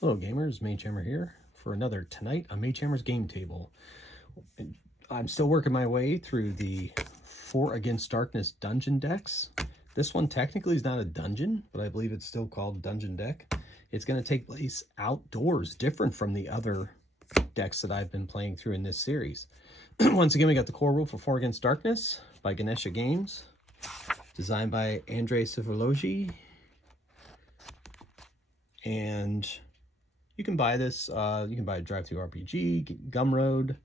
Hello gamers, Magehammer here for another Tonight on Magehammer's Game Table. I'm still working my way through the 4 Against Darkness dungeon decks. This one technically is not a dungeon, but I believe it's still called Dungeon Deck. It's going to take place outdoors, different from the other decks that I've been playing through in this series. Once again, we got the core rule for 4 Against Darkness by Ganesha Games, designed by Andrei Civiloghi. And you can buy this, you can buy a Drive-Thru RPG, Gumroad,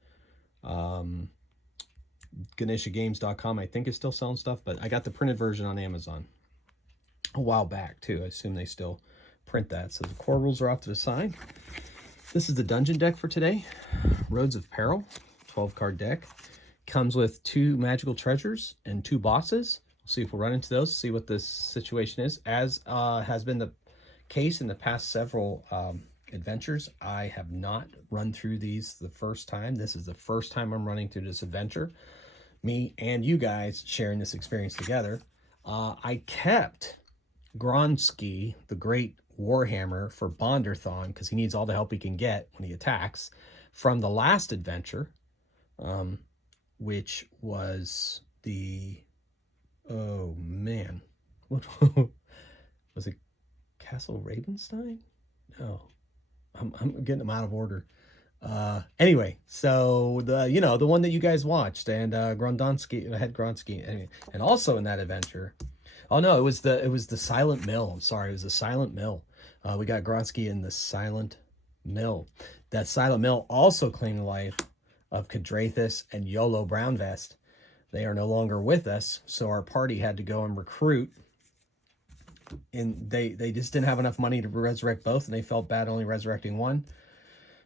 GaneshaGames.com I think is still selling stuff, but I got the printed version on Amazon a while back too. I assume they still print that. So the core rules are off to the side. This is the dungeon deck for today. Roads of Peril, 12-card deck. Comes with 2 magical treasures and 2 bosses. We'll see if we'll run into those, see what this situation is. As has been the case in the past several adventures, I have not run through these the first time. This is the first time I'm running through this adventure. Me and you guys sharing this experience together. I kept Gronsky, the great Warhammer, for Bonderthon because he needs all the help he can get when he attacks from the last adventure, which was the, oh man, what was it? Castle Ravenstein? No, I'm getting them out of order. Anyway, so the one that you guys watched, and Grondonsky had Gronsky anyway, and also in that adventure. Oh no, it was the Silent Mill. I'm sorry, it was the Silent Mill. We got Gronsky in the Silent Mill. That Silent Mill also claimed the life of Cadrathus and Yolo Brownvest. They are no longer with us, so our party had to go and recruit. And they just didn't have enough money to resurrect both, and they felt bad only resurrecting one.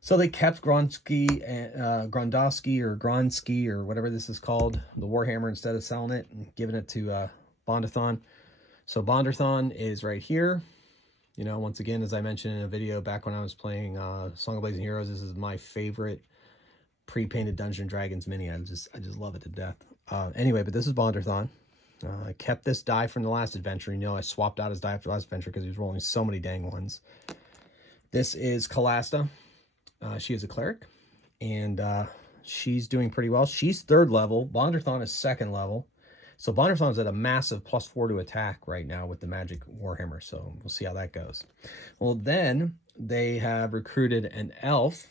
So they kept Gronsky and Grondowski or Gronsky or whatever this is called, the Warhammer, instead of selling it and giving it to Bonderthon. So Bonderthon is right here. You know, once again, as I mentioned in a video back when I was playing Song of Blazing Heroes, this is my favorite pre-painted Dungeons & Dragons mini. I just love it to death. Anyway, but this is Bonderthon. I kept this die from the last adventure. You know, I swapped out his die after the last adventure because he was rolling so many dang ones. This is Kalasta. She is a cleric, and she's doing pretty well. She's 3rd level. Bonderthon is 2nd level. So Bonderthon's at a massive +4 to attack right now with the Magic Warhammer. So we'll see how that goes. Well, then they have recruited an elf,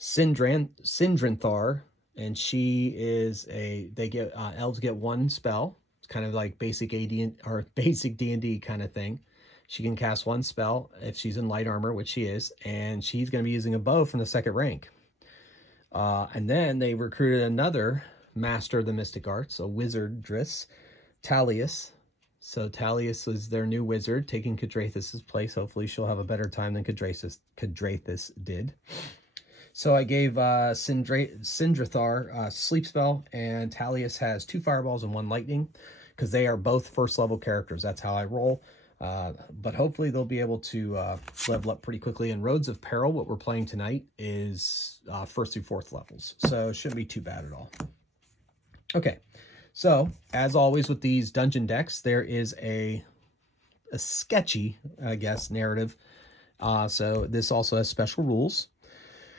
Sindranthar, and she is elves get 1 spell. Kind of like basic AD or basic D&D kind of thing. She can cast 1 spell if she's in light armor, which she is, and she's going to be using a bow from the 2nd rank. And then they recruited another master of the mystic arts, a wizardress, Talius. So Talius is their new wizard, taking Cadrathus's place. Hopefully she'll have a better time than Cadrathus did. So I gave Sindrathar sleep spell, and Talius has 2 fireballs and 1 lightning, because they are both 1st level characters. That's how I roll. But hopefully they'll be able to level up pretty quickly. And Roads of Peril, what we're playing tonight, is 1st through 4th levels. So it shouldn't be too bad at all. Okay, so as always with these dungeon decks, there is a sketchy, I guess, narrative. So this also has special rules.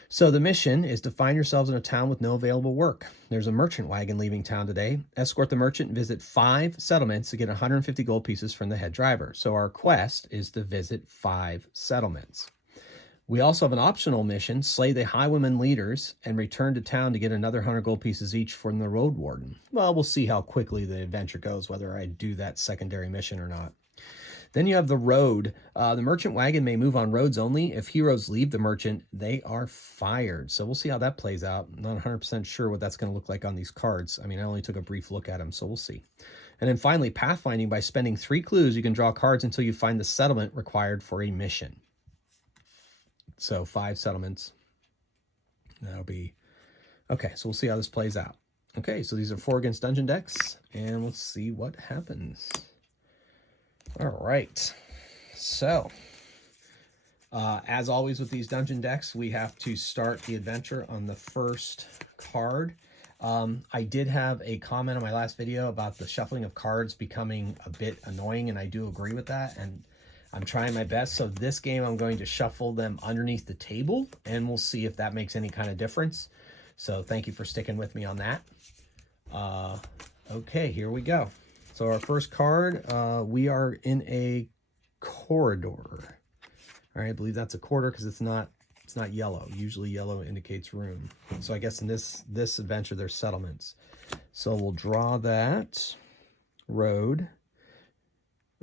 So the mission is to find yourselves in a town with no available work. There's a merchant wagon leaving town today. Escort the merchant and visit 5 settlements to get 150 gold pieces from the head driver. So our quest is to visit 5 settlements. We also have an optional mission, slay the highwayman leaders and return to town to get another 100 gold pieces each from the road warden. Well, we'll see how quickly the adventure goes, whether I do that secondary mission or not. Then you have the road. The merchant wagon may move on roads only. If heroes leave the merchant, they are fired. So we'll see how that plays out. I'm not 100% sure what that's going to look like on these cards. I mean, I only took a brief look at them, so we'll see. And then finally, pathfinding. By spending 3 clues, you can draw cards until you find the settlement required for a mission. So 5 settlements. That'll be... Okay, so we'll see how this plays out. Okay, so these are 4 Against Dungeon decks, and let's see what happens. All right, so as always with these dungeon decks, we have to start the adventure on the first card. I did have a comment on my last video about the shuffling of cards becoming a bit annoying, and I do agree with that. And I'm trying my best. So this game, I'm going to shuffle them underneath the table, and we'll see if that makes any kind of difference. So thank you for sticking with me on that. Okay, here we go. So our first card, we are in a corridor. All right, I believe that's a corridor because it's not yellow. Usually yellow indicates room. So I guess in this adventure, there's settlements. So we'll draw that road.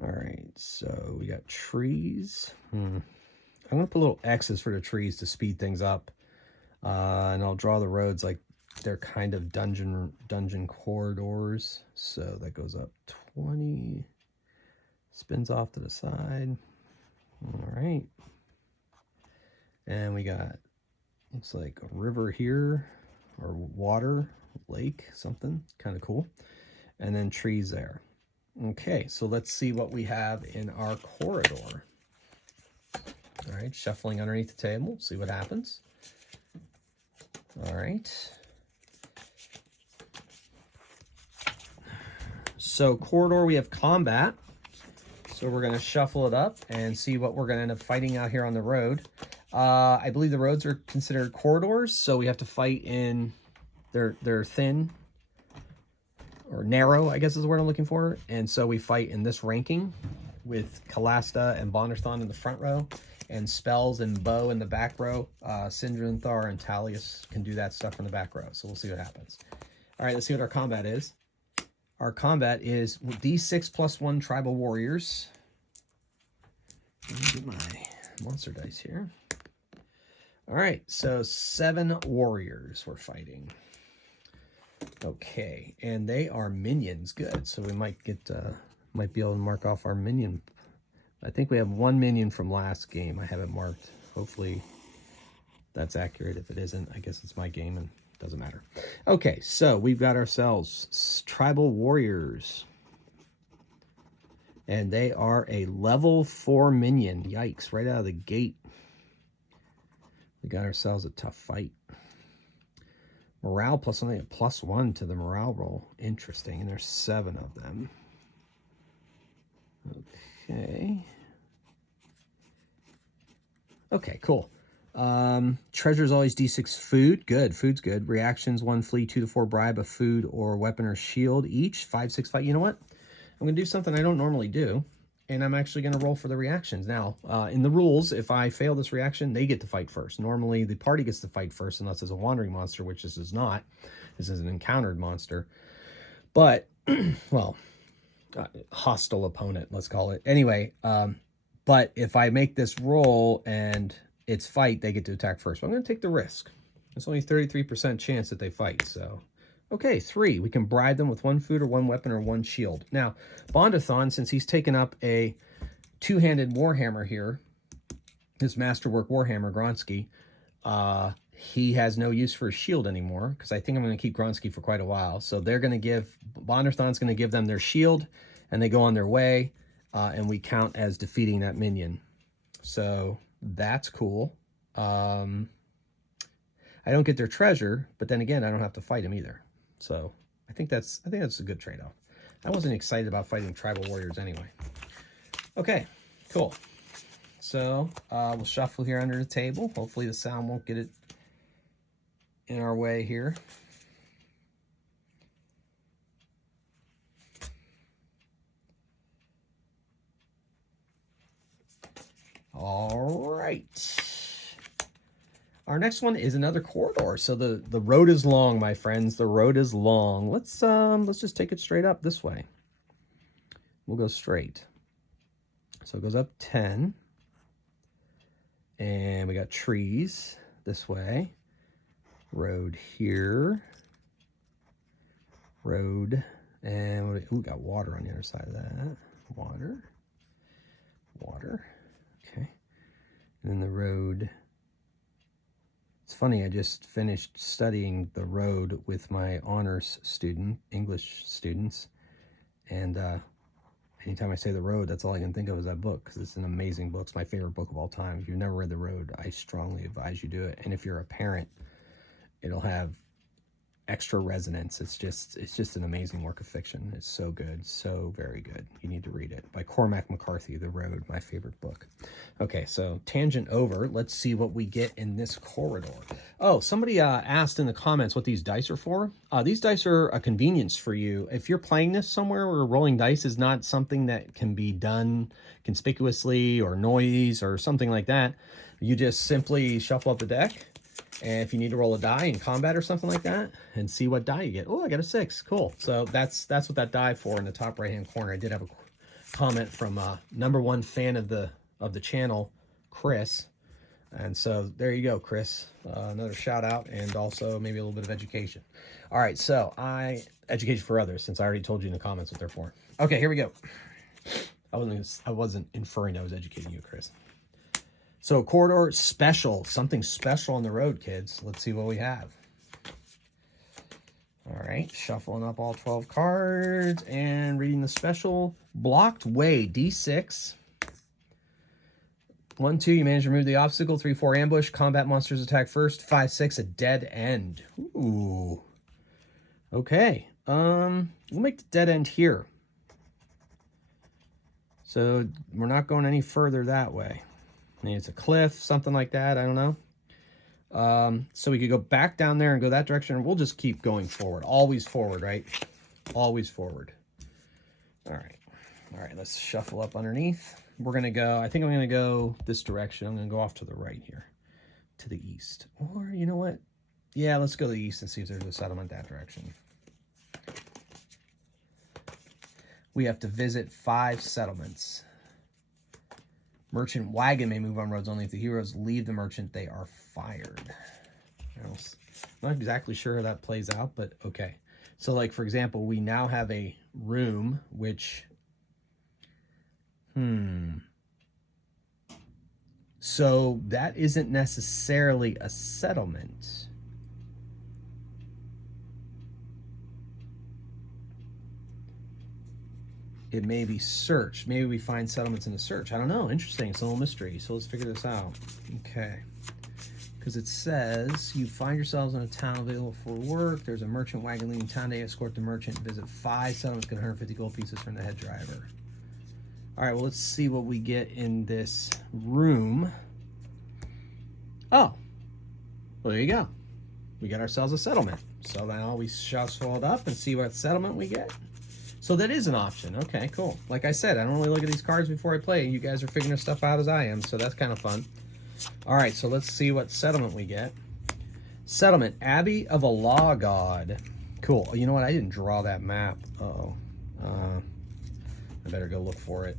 All right, so we got trees. I'm going to put little X's for the trees to speed things up. And I'll draw the roads like they're kind of dungeon corridors. So that goes up 20, spins off to the side. All right. And we got, looks like a river here, or water, lake, something kind of cool. And then trees there. Okay, so let's see what we have in our corridor. All right, shuffling underneath the table, see what happens. All right. So corridor, we have combat. So we're going to shuffle it up and see what we're going to end up fighting out here on the road. I believe the roads are considered corridors, so we have to fight in, they're thin, or narrow, I guess is the word I'm looking for. And so we fight in this ranking with Kalasta and Bonderthon in the front row, and Spells and Bow in the back row. Sindranthar and Talius can do that stuff in the back row. So we'll see what happens. All right, let's see what our combat is. Our combat is D6 plus 1 tribal warriors. Let me get my monster dice here. All right, so 7 warriors we're fighting. Okay, and they are minions. Good. So we might get might be able to mark off our minion. I think we have 1 minion from last game. I have it marked. Hopefully that's accurate. If it isn't, I guess it's my game and it doesn't matter. Okay, so we've got ourselves tribal warriors. And they are a level 4 minion. Yikes, right out of the gate. We got ourselves a tough fight. Morale plus only a +1 to the morale roll. Interesting. And there's 7 of them. Okay. Okay, cool. Treasure's always D6 food. Good. Food's good. Reactions 1 flee, 2 to 4 bribe, a food or weapon or shield each. 5, 6 fight. You know what? I'm going to do something I don't normally do. And I'm actually going to roll for the reactions. Now, in the rules, if I fail this reaction, they get to fight first. Normally, the party gets to fight first unless it's a wandering monster, which this is not. This is an encountered monster. But, well, hostile opponent, let's call it. Anyway, but if I make this roll and it's fight, they get to attack first. But I'm going to take the risk. It's only 33% chance that they fight, so... Okay, 3. We can bribe them with 1 food or 1 weapon or 1 shield. Now, Bondathon, since he's taken up a 2-handed Warhammer here, his Masterwork Warhammer, Gronsky, he has no use for a shield anymore, because I think I'm going to keep Gronsky for quite a while. So they're going to give, Bondathon's going to give them their shield, and they go on their way, and we count as defeating that minion. So that's cool. I don't get their treasure, but then again, I don't have to fight him either. So I think that's a good trade-off. I wasn't excited about fighting tribal warriors anyway. Okay, cool. So we'll shuffle here under the table. Hopefully the sound won't get it in our way here. All right. Our next one is another corridor. So the road is long, my friends. The road is long. Let's just take it straight up this way. We'll go straight. So it goes up 10. And we got trees this way. Road here. Road. And we got water on the other side of that. Water. Water. Okay. And then the road. It's funny, I just finished studying the road with my honors student, English students, and anytime I say the road, that's all I can think of is that book, because it's an amazing book. It's my favorite book of all time. If you've never read The Road, I strongly advise you do it. And if you're a parent, it'll have extra resonance. It's just an amazing work of fiction. It's so good, so very good. You need to read it. By Cormac McCarthy, The Road, my favorite book. Okay, so tangent over. Let's see what we get in this corridor. Oh, somebody asked in the comments what these dice are for. These dice are a convenience for you. If you're playing this somewhere where rolling dice is not something that can be done conspicuously, or noise or something like that, you just simply shuffle up the deck. And if you need to roll a die in combat or something like that, and see what die you get. Oh, I got a 6. Cool. So that's what that die for in the top right-hand corner. I did have a comment from #1 fan of the channel, Chris. And so there you go, Chris. Another shout out, and also maybe a little bit of education. All right, so education for others, since I already told you in the comments what they're for. Okay, here we go. I wasn't inferring I was educating you, Chris. So corridor special, something special on the road, kids. Let's see what we have. All right, shuffling up all 12 cards and reading the special. Blocked way, D6. 1, 2, you manage to remove the obstacle. 3, 4, ambush. Combat monsters attack first. 5, 6, a dead end. Ooh. Okay. We'll make the dead end here. So we're not going any further that way. Maybe it's a cliff, something like that. I don't know. So we could go back down there and go that direction. And we'll just keep going forward. Always forward, right? Always forward. All right. All right, let's shuffle up underneath. We're going to go, I think I'm going to go this direction. I'm going to go off to the right here, to the east. Or, you know what? Yeah, let's go to the east and see if there's a settlement that direction. We have to visit 5 settlements. Merchant wagon may move on roads only if the heroes leave the merchant, they are fired. I'm not exactly sure how that plays out, but okay. So like, for example, we now have a room, which, so that isn't necessarily a settlement. It may be searched. Maybe we find settlements in the search. I don't know. Interesting. It's a little mystery. So let's figure this out. Okay. Because it says you find yourselves in a town available for work. There's a merchant wagon leaving town. They escort the merchant. Visit 5 settlements. Get 150 gold pieces from the head driver. All right. Well, let's see what we get in this room. Oh. Well, there you go. We got ourselves a settlement. So now we shuffle it up and see what settlement we get. So that is an option. Okay, cool. Like I said, I don't really look at these cards before I play. You guys are figuring this stuff out as I am, so that's kind of fun. All right, so let's see what settlement we get. Settlement, Abbey of a Law God. Cool. You know what? I didn't draw that map. Uh-oh. I better go look for it.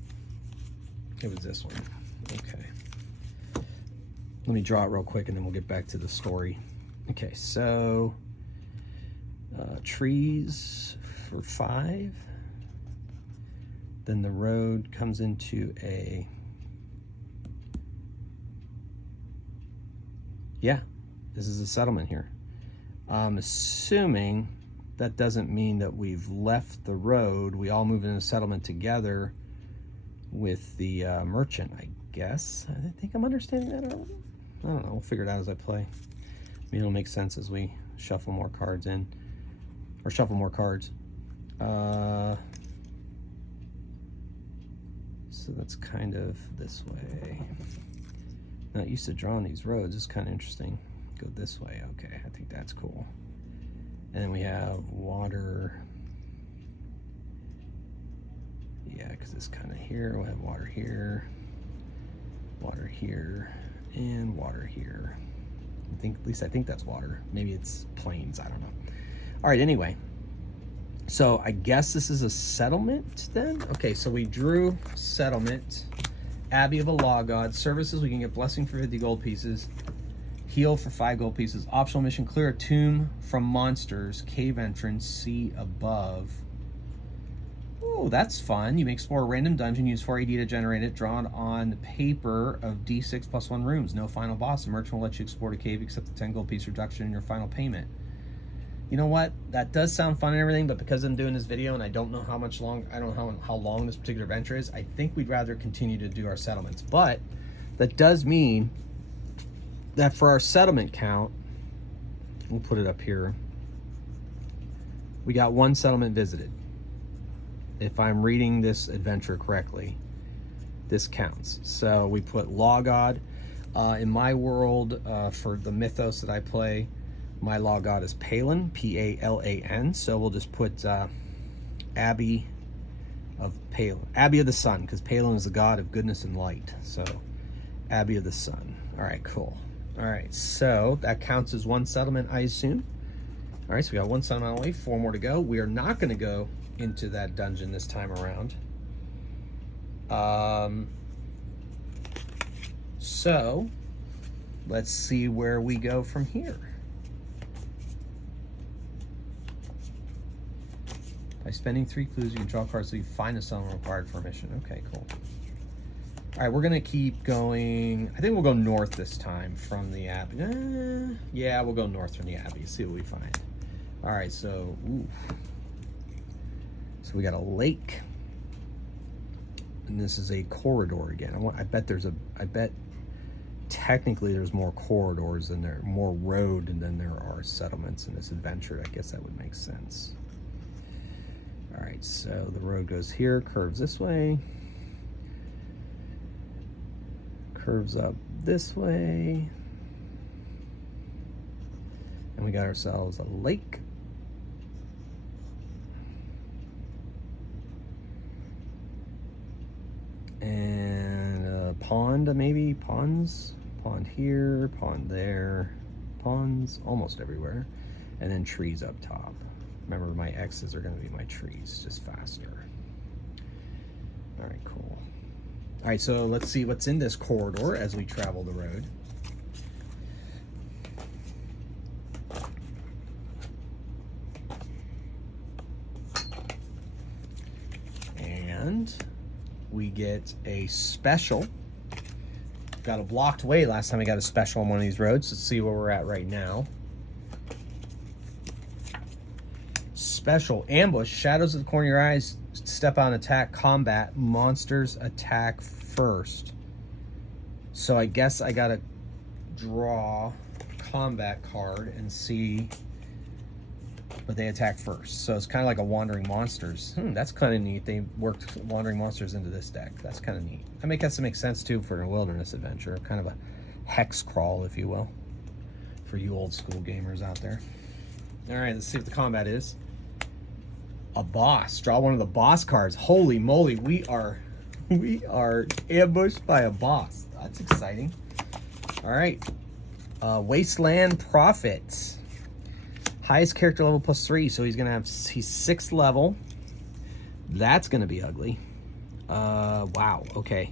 It was this one. Okay. Let me draw it real quick, and then we'll get back to the story. Okay, so trees for 5. Then the road comes into a, yeah, this is a settlement here. I'm assuming that doesn't mean that we've left the road. We all move in a settlement together with the merchant, I guess. I think I'm understanding that. I don't know. We'll figure it out as I play. Maybe it'll make sense as we shuffle more cards in, or shuffle more cards. So that's kind of this way. Not used to drawing these roads. It's kind of interesting. Go this way. Okay, I think that's cool. And then we have water. Yeah, because it's kind of here. We'll have water here, and water here. I think, at least I think that's water. Maybe it's plains. I don't know. All right, anyway. So I guess this is a settlement then? Okay, so we drew settlement, Abbey of a Law God, services, we can get blessing for 50 gold pieces, heal for 5 gold pieces, optional mission, clear a tomb from monsters, cave entrance, see above. Oh, that's fun. You may explore a random dungeon, use 4 AD to generate it, drawn on paper of D6 plus 1 rooms, no final boss. The merchant will let you explore the cave, except the 10 gold piece reduction in your final payment. You know what? That does sound fun and everything, but because I'm doing this video and I don't know how long this particular adventure is, I think we'd rather continue to do our settlements. But that does mean that for our settlement count, we'll put it up here. We got 1 settlement visited. If I'm reading this adventure correctly, this counts. So we put Law God. In my world, for the mythos that I play, my Law God is Palin, P-A-L-A-N. So we'll just put Abbey of Palin, Abbey of the Sun, because Palin is the god of goodness and light. So Abbey of the Sun. All right, cool. All right, so that counts as 1 settlement, I assume. All right, so we got 1 settlement on the way, 4 more to go. We are not going to go into that dungeon this time around. So let's see where we go from here. By spending 3 clues, you can draw cards so you find a settlement required for a mission. Okay, cool. All right, we're gonna keep going. I think we'll go north this time from the Abbey. Yeah, we'll go north from the Abbey, see what we find. All right, so, ooh. So we got a lake. And this is a corridor again. I bet technically there's more corridors than more road than there are settlements in this adventure. I guess that would make sense. All right, so the road goes here, curves this way, curves up this way, and we got ourselves a lake. And a pond, maybe, ponds, pond here, pond there, ponds almost everywhere, and then trees up top. Remember, my X's are going to be my trees, just faster. All right, cool. All right, so let's see what's in this corridor as we travel the road. And we get a special. Got a blocked way last time we got a special on one of these roads. Let's see where we're at right now. Special ambush, shadows at the corner of your eyes, step on attack, combat, monsters attack first. So I guess I gotta draw combat card and see, but they attack first. So it's kind of like a wandering monsters. That's kind of neat. They worked wandering monsters into this deck. That's kind of neat. I guess it makes sense too for a wilderness adventure, kind of a hex crawl, if you will, for you old school gamers out there. All right, let's see what the combat is. A boss. Draw one of the boss cards. Holy moly, we are ambushed by a boss. That's exciting. All right. Wasteland Prophet. Highest character level +3, so he's 6th level. That's gonna be ugly. Wow, okay.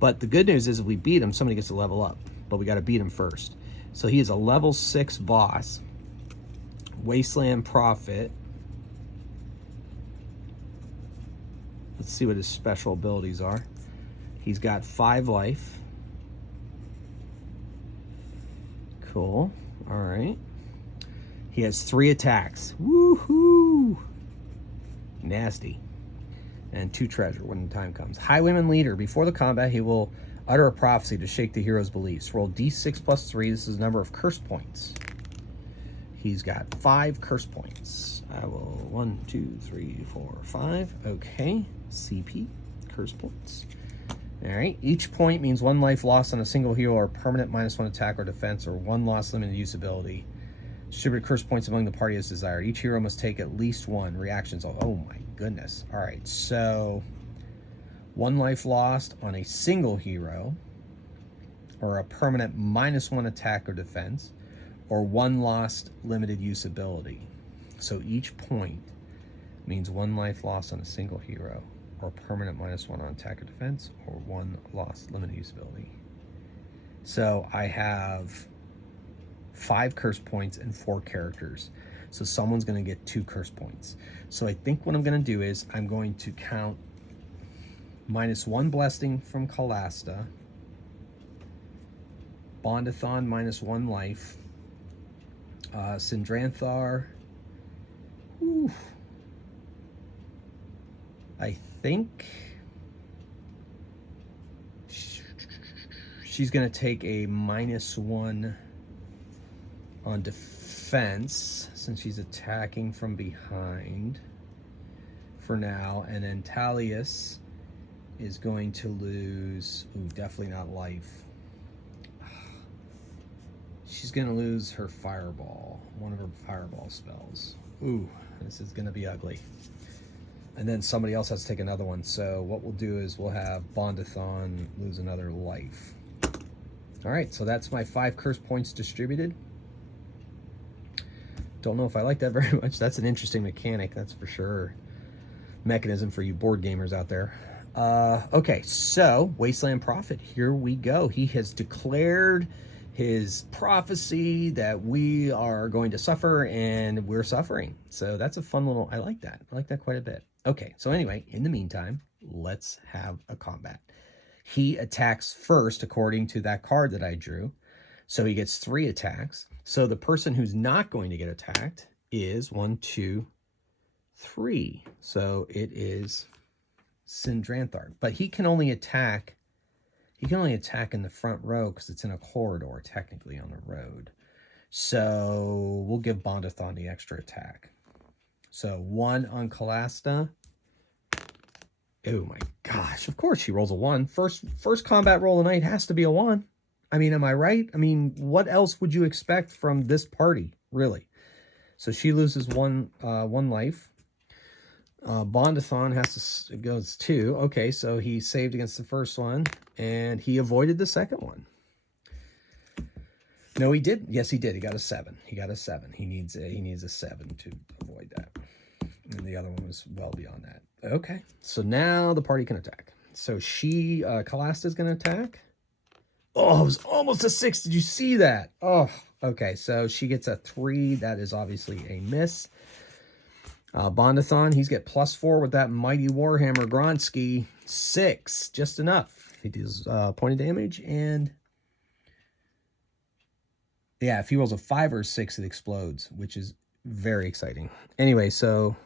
But the good news is if we beat him, somebody gets to level up. But we gotta beat him first. So he is a level 6 boss. Wasteland Prophet. Let's see what his special abilities are. He's got 5 life. Cool. All right. He has 3 attacks. Woohoo! Nasty. And 2 treasure when the time comes. Highwayman Leader. Before the combat, he will utter a prophecy to shake the hero's beliefs. Roll D6 +3. This is the number of curse points. He's got 5 curse points. I will 1, 2, 3, 4, 5. Okay. CP, curse points. All right. Each point means 1 life lost on a single hero or permanent -1 attack or defense, or 1 lost limited use ability. Distribute curse points among the party as desired. Each hero must take at least 1 reactions. Oh my goodness. All right. So 1 life lost on a single hero, or a permanent -1 attack or defense, or 1 lost limited use ability. So each point means 1 life lost on a single hero, or permanent -1 on attack or defense, or 1 lost limited use ability. So I have 5 curse points and 4 characters. So someone's going to get 2 curse points. So I think what I'm going to do is I'm going to count -1 blessing from Kalasta, Bondathon -1 life, Sindranthar. Ooh. I think she's going to take a -1 on defense, since she's attacking from behind for now. And then Talius is going to lose, ooh, definitely not life. She's going to lose her fireball, one of her fireball spells. Ooh, this is going to be ugly. And then somebody else has to take another one. So what we'll do is we'll have Bondathon lose another life. All right, so that's my 5 curse points distributed. Don't know if I like that very much. That's an interesting mechanic, that's for sure. Mechanism for you board gamers out there. Okay, so Wasteland Prophet, here we go. He has declared his prophecy that we are going to suffer, and we're suffering. So that's a fun little, I like that. I like that quite a bit. Okay, so anyway, in the meantime, let's have a combat. He attacks first according to that card that I drew. So he gets 3 attacks. So the person who's not going to get attacked is 1, 2, 3. So it is Sindranthar. But he can only attack in the front row because it's in a corridor, technically, on the road. So we'll give Bondathon the extra attack. So 1 on Kalasta. Oh my gosh, of course she rolls a 1. First combat roll of the night has to be a 1. I mean, am I right? I mean, what else would you expect from this party, really? So she loses 1 life. Bondathon goes 2. Okay, so he saved against the first one, and he avoided the second one. No, he did. Yes, he did. He got a 7. He got a 7. He needs a 7 to avoid that. And the other one was well beyond that. Okay, so now the party can attack. So she, Kalasta's going to attack. Oh, it was almost a 6. Did you see that? Oh, okay, so she gets a 3. That is obviously a miss. Bondathon, he's get +4 with that mighty Warhammer Gronsky. 6, just enough. He does point of damage, and yeah, if he rolls a 5 or a 6, it explodes, which is very exciting. Anyway, so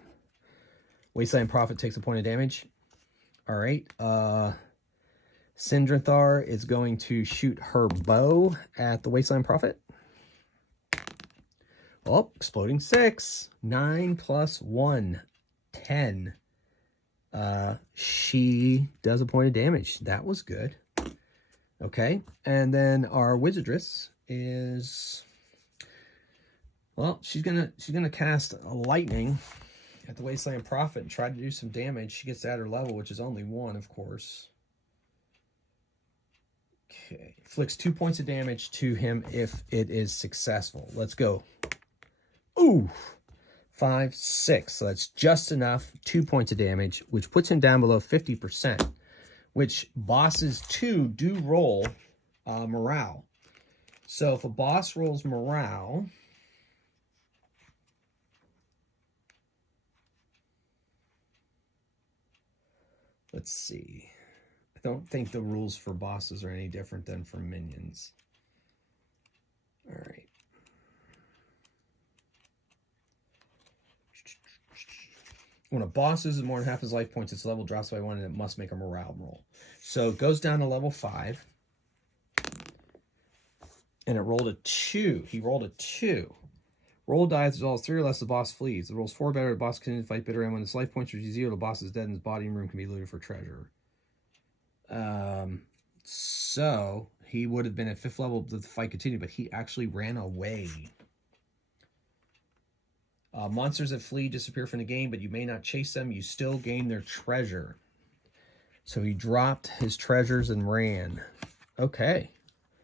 Wasteland Prophet takes a point of damage. All right. Sindranthar is going to shoot her bow at the Wasteland Prophet. Oh, exploding 6. 9 + 1, 10. She does a point of damage. That was good. Okay, and then our Wizardress is, well, she's gonna cast a lightning at the Wasteland Prophet and try to do some damage. She gets to add her level, which is only 1, of course. Okay, inflicts 2 points of damage to him if it is successful. Let's go. Ooh, 5, 6. So that's just enough. 2 points of damage, which puts him down below 50%, which bosses too do roll morale. So if a boss rolls morale, let's see. I don't think the rules for bosses are any different than for minions. All right. When a boss loses more than half his life points, its level drops by 1, and it must make a morale roll. So it goes down to level 5. And it rolled a 2. He rolled a 2. Roll dies as well as 3 or less, the boss flees. It rolls 4 better, the boss continues to fight bitter, and when his life points reach 0, the boss is dead, and his body and room can be looted for treasure. So he would have been at 5th level if the fight continued, but he actually ran away. Monsters that flee disappear from the game, but you may not chase them. You still gain their treasure. So he dropped his treasures and ran. Okay.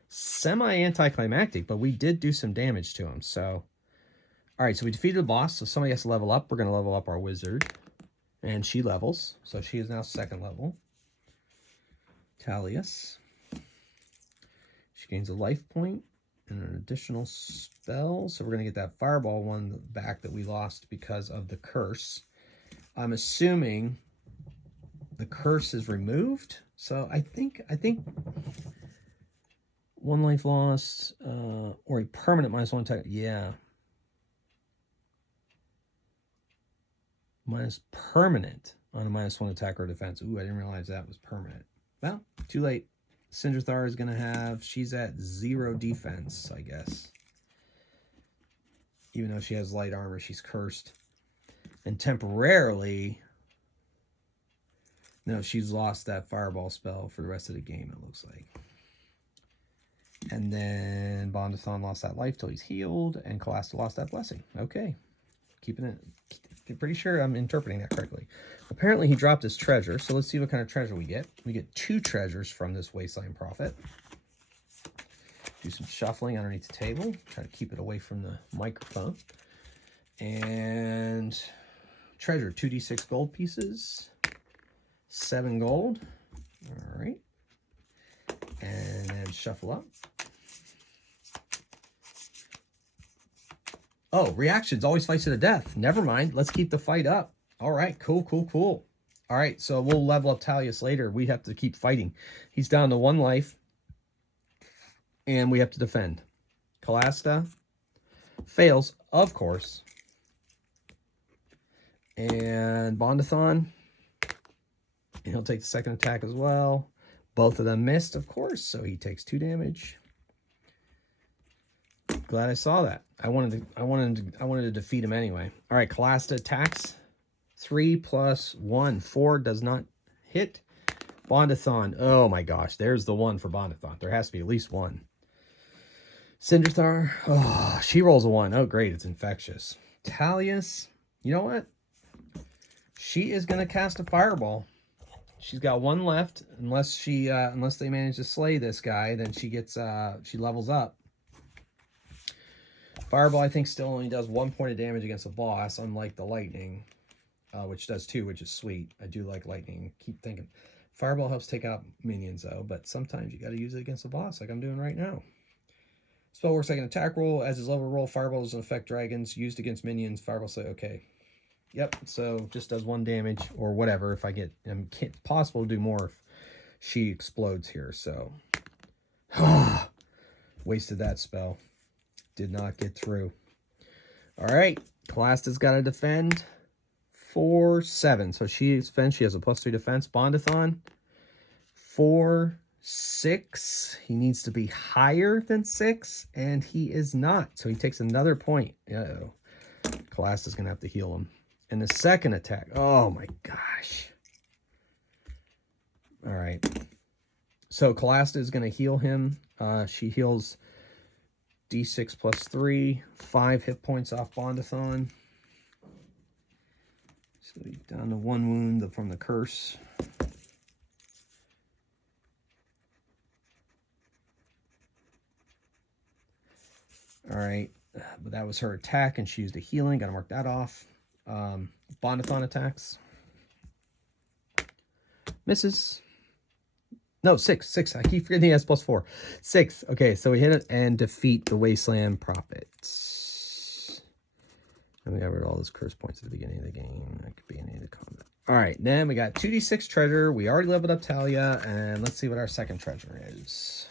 Semi-anticlimactic, but we did do some damage to him. So, all right, so we defeated the boss, so somebody has to level up. We're going to level up our wizard. And she levels. So she is now 2nd level. Talius. She gains a life point and an additional spell. So we're going to get that fireball one back that we lost because of the curse. I'm assuming the curse is removed. So I think 1 life lost or a permanent -1 attack. Yeah. Minus permanent on a -1 attack or defense. Ooh, I didn't realize that was permanent. Well, too late. Sindranthar is going to have, she's at 0 defense, I guess. Even though she has light armor, she's cursed. And temporarily, no, she's lost that fireball spell for the rest of the game, it looks like. And then Bondathon lost that life till he's healed, and Kalasta lost that blessing. Okay. Keeping it, pretty sure I'm interpreting that correctly. Apparently he dropped his treasure, so let's see what kind of treasure we get. We get 2 treasures from this Wasteland Prophet. Do some shuffling underneath the table. Try to keep it away from the microphone. And treasure, 2d6 gold pieces. 7 gold. All right. And then shuffle up. Oh, reactions always fights to the death. Never mind. Let's keep the fight up. All right. Cool, cool, cool. All right. So we'll level up Talius later. We have to keep fighting. He's down to 1 life. And we have to defend. Kalasta fails, of course. And Bondathon, and he'll take the second attack as well. Both of them missed, of course, so he takes 2 damage. Glad I saw that. I wanted to defeat him anyway. All right, Kalasta attacks. 3 + 1, 4 does not hit. Bondathon. Oh my gosh, there's the 1 for Bondathon. There has to be at least 1. Cinderthar. Oh, she rolls a 1. Oh, great, it's infectious. Talius. You know what? She is going to cast a fireball. She's got 1 left. Unless they manage to slay this guy, then she gets she levels up. Fireball, I think, still only does 1 point of damage against a boss, unlike the lightning, which does 2, which is sweet. I do like lightning. Keep thinking. Fireball helps take out minions, though, but sometimes you got to use it against a boss, like I'm doing right now. Spell works like an attack roll. As his level roll, Fireball doesn't affect dragons. Used against minions, Fireball say okay. Yep, so just does 1 damage or whatever if I get... it's possible to do more if she explodes here, so... wasted that spell. Did not get through. All right, Kalasta's got to defend. 4, 7. So she defends. She has a +3 defense. Bondathon. 4, 6. He needs to be higher than 6, and he is not. So he takes another point. Uh-oh. Kalasta's going to have to heal him. And the second attack. Oh, my gosh. All right. So Kalasta is going to heal him. She heals D6 + 3. 5 hit points off Bondathon. So he's down to 1 wound from the curse. All right. But that was her attack, and she used a healing. Got to mark that off. Bondathon attacks. Misses. No, 6. I keep forgetting he has +4. 6. Okay, so we hit it and defeat the Wasteland Prophets. And we got rid of all those curse points at the beginning of the game. That could be any of the combat. All right, then we got 2d6 treasure. We already leveled up Talia, and let's see what our second treasure is.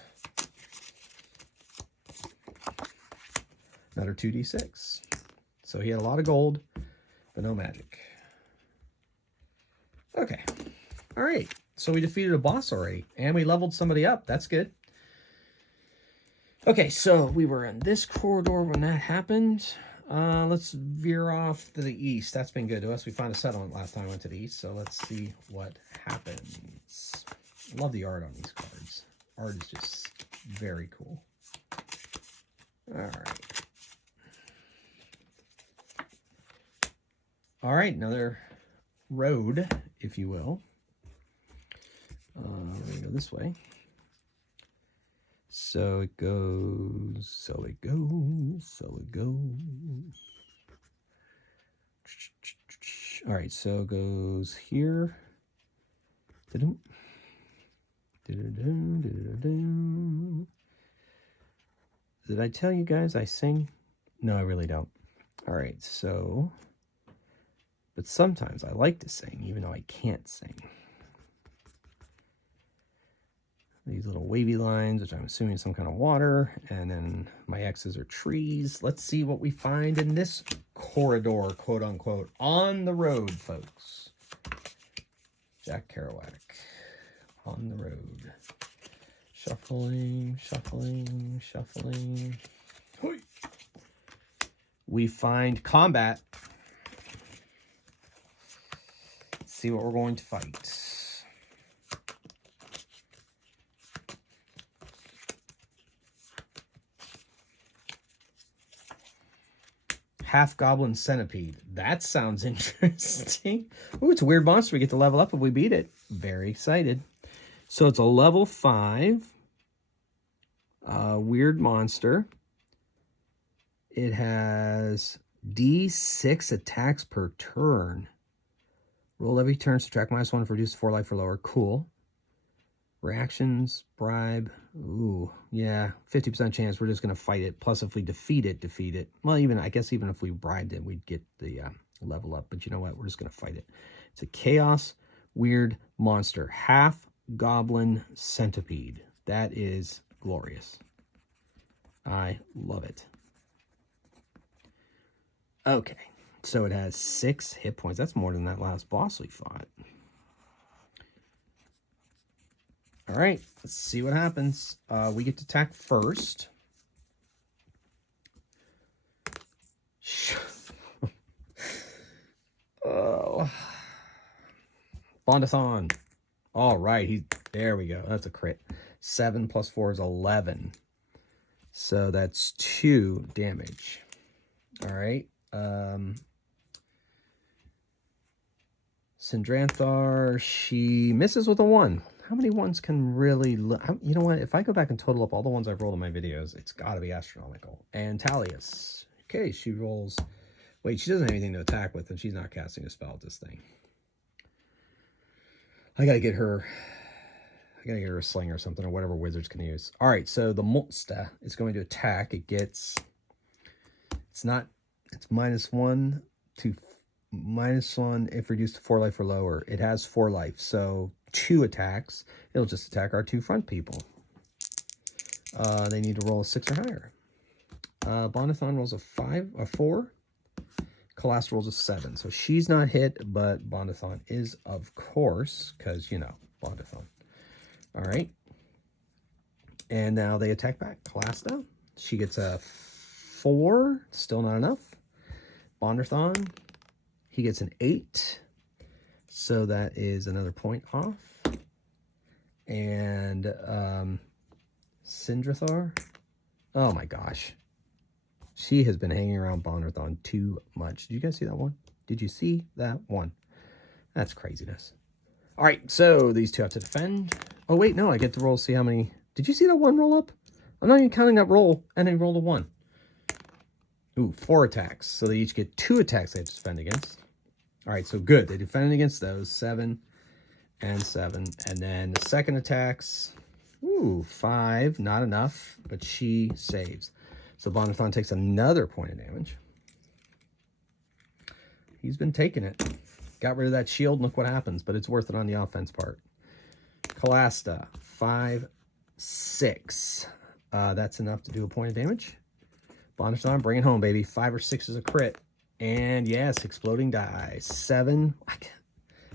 Another 2d6. So he had a lot of gold, but no magic. Okay. All right. So we defeated a boss already, and we leveled somebody up. That's good. Okay, so we were in this corridor when that happened. Let's veer off to the east. That's been good to us. We found a settlement last time I went to the east, so let's see what happens. I love the art on these cards. Art is just very cool. All right. All right, another road, if you will. We're going to go this way. So it goes, so it goes, so it goes. All right, so it goes here. Did I tell you guys I sing? No, I really don't. All right, so, but sometimes I like to sing, even though I can't sing. These little wavy lines, which I'm assuming is some kind of water, and then my X's are trees. Let's see what we find in this corridor, quote unquote, on the road, folks. Jack Kerouac, on the road. Shuffling, shuffling, shuffling. Hoi. we find combat. Let's see what we're going to fight. Half Goblin Centipede. That sounds interesting. Ooh, it's a weird monster. We get to level up if we beat it. Very excited. So it's a level 5 weird monster. It has D6 attacks per turn. Roll every turn, subtract -1 for reduce 4 life or lower. Cool. Reactions, bribe. Ooh, yeah, 50% chance we're just going to fight it. Plus, if we defeat it. Well, I guess even if we bribed it, we'd get the level up. But you know what? We're just going to fight it. It's a chaos weird monster. Half Goblin Centipede. That is glorious. I love it. Okay, so it has 6 hit points. That's more than that last boss we fought. All right, let's see what happens. We get to attack first. Oh. Bondathon. All right, there we go. That's a crit. 7 plus 4 is 11. So that's 2 damage. All right. Sindranthar, she misses with a 1. How many ones can really... You know what? If I go back and total up all the ones I've rolled in my videos, it's got to be astronomical. And Talius. Okay, she rolls... Wait, she doesn't have anything to attack with, and she's not casting a spell at this thing. I got to get her... a sling or something, or whatever wizards can use. All right, so the monster is going to attack. It gets... It's -1 to... -1 if reduced to 4 life or lower. It has 4 life, so 2 attacks. It'll just attack our 2 front people. They need to roll a 6 or higher. Bondathon rolls a 4. Calasta rolls a 7. So she's not hit, but Bondathon is, of course, because, you know, Bondathon. All right. And now they attack back. Calasta, she gets a 4. Still not enough. Bondathon, he gets an 8. So that is another point off. And Sindranthar, oh my gosh. She has been hanging around Bondathon too much. Did you guys see that one? Did you see that one? That's craziness. All right, so these 2 have to defend. Oh, wait, no, I get to roll, see how many. Did you see that 1 roll up? I'm not even counting that roll, and they rolled a 1. Ooh, 4 attacks. So they each get 2 attacks they have to defend against. All right, so good. They defended against those. 7 and 7. And then the second attacks, ooh, 5. Not enough, but she saves. So Bondathon takes another point of damage. He's been taking it. Got rid of that shield, and look what happens, but it's worth it on the offense part. Calasta, 5, 6. That's enough to do a point of damage. Bondathon, bring it home, baby. 5 or 6 is a crit. And yes, exploding die. 7.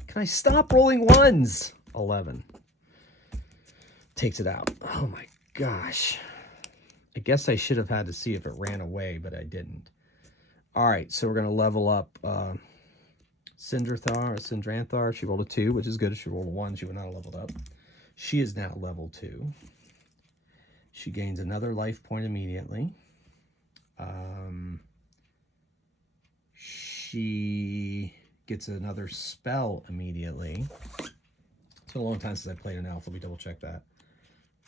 Can I stop rolling 1s? 11. Takes it out. Oh my gosh. I guess I should have had to see if it ran away, but I didn't. All right, so we're going to level up Sindranthar. She rolled a 2, which is good. If she rolled a 1, she would not have leveled up. She is now level 2. She gains another life point immediately. She gets another spell immediately. It's been a long time since I played an elf. Let me double check that.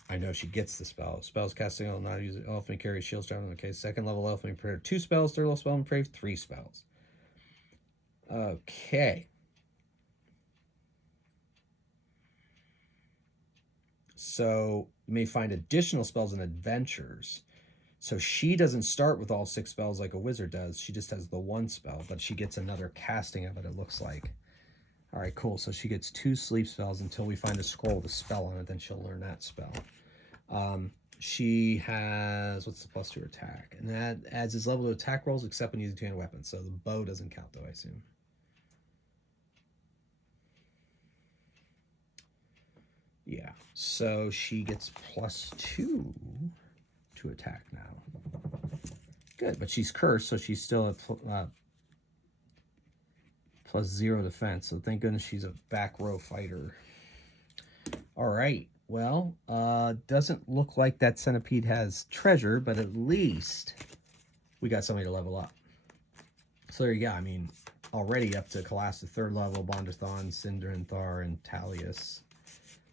I know she gets the spell. Spells casting, I'll not use it. Elf may carry shield down. Okay, second level elf may prepare 2 spells. Third level spell may prepare 3 spells. Okay. So you may find additional spells in adventures. So she doesn't start with all 6 spells like a wizard does. She just has the 1 spell, but she gets another casting of it looks like. All right, cool. So she gets 2 sleep spells until we find a scroll with a spell on it. Then she'll learn that spell. She has, what's the plus to her attack? And that adds his level to attack rolls except when using 2-handed weapons. So the bow doesn't count though, I assume. Yeah, so she gets +2 to attack now. Good, but she's cursed, so she's still at +0 defense. So thank goodness she's a back row fighter. All right. Well, doesn't look like that centipede has treasure, but at least we got somebody to level up. So there you go. I mean, already up to Kalas, the 3rd level, Bondathon, Sindranthar, and Talius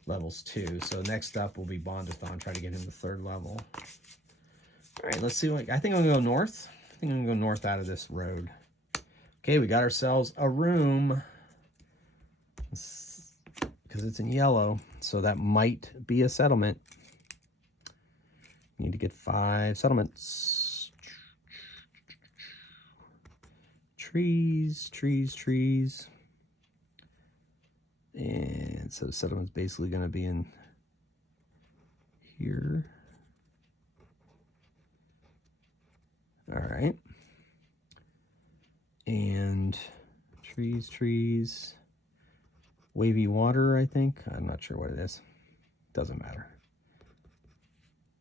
levels 2. So next up will be Bondathon, try to get him to 3rd level. All right, let's see. I think I'm going to go north. I think I'm going to go north out of this road. Okay, we got ourselves a room. Because it's in yellow, so that might be a settlement. Need to get 5 settlements. Trees, trees, trees. And so the settlement's basically going to be in here. All right. And trees, trees. Wavy water, I think. I'm not sure what it is. Doesn't matter.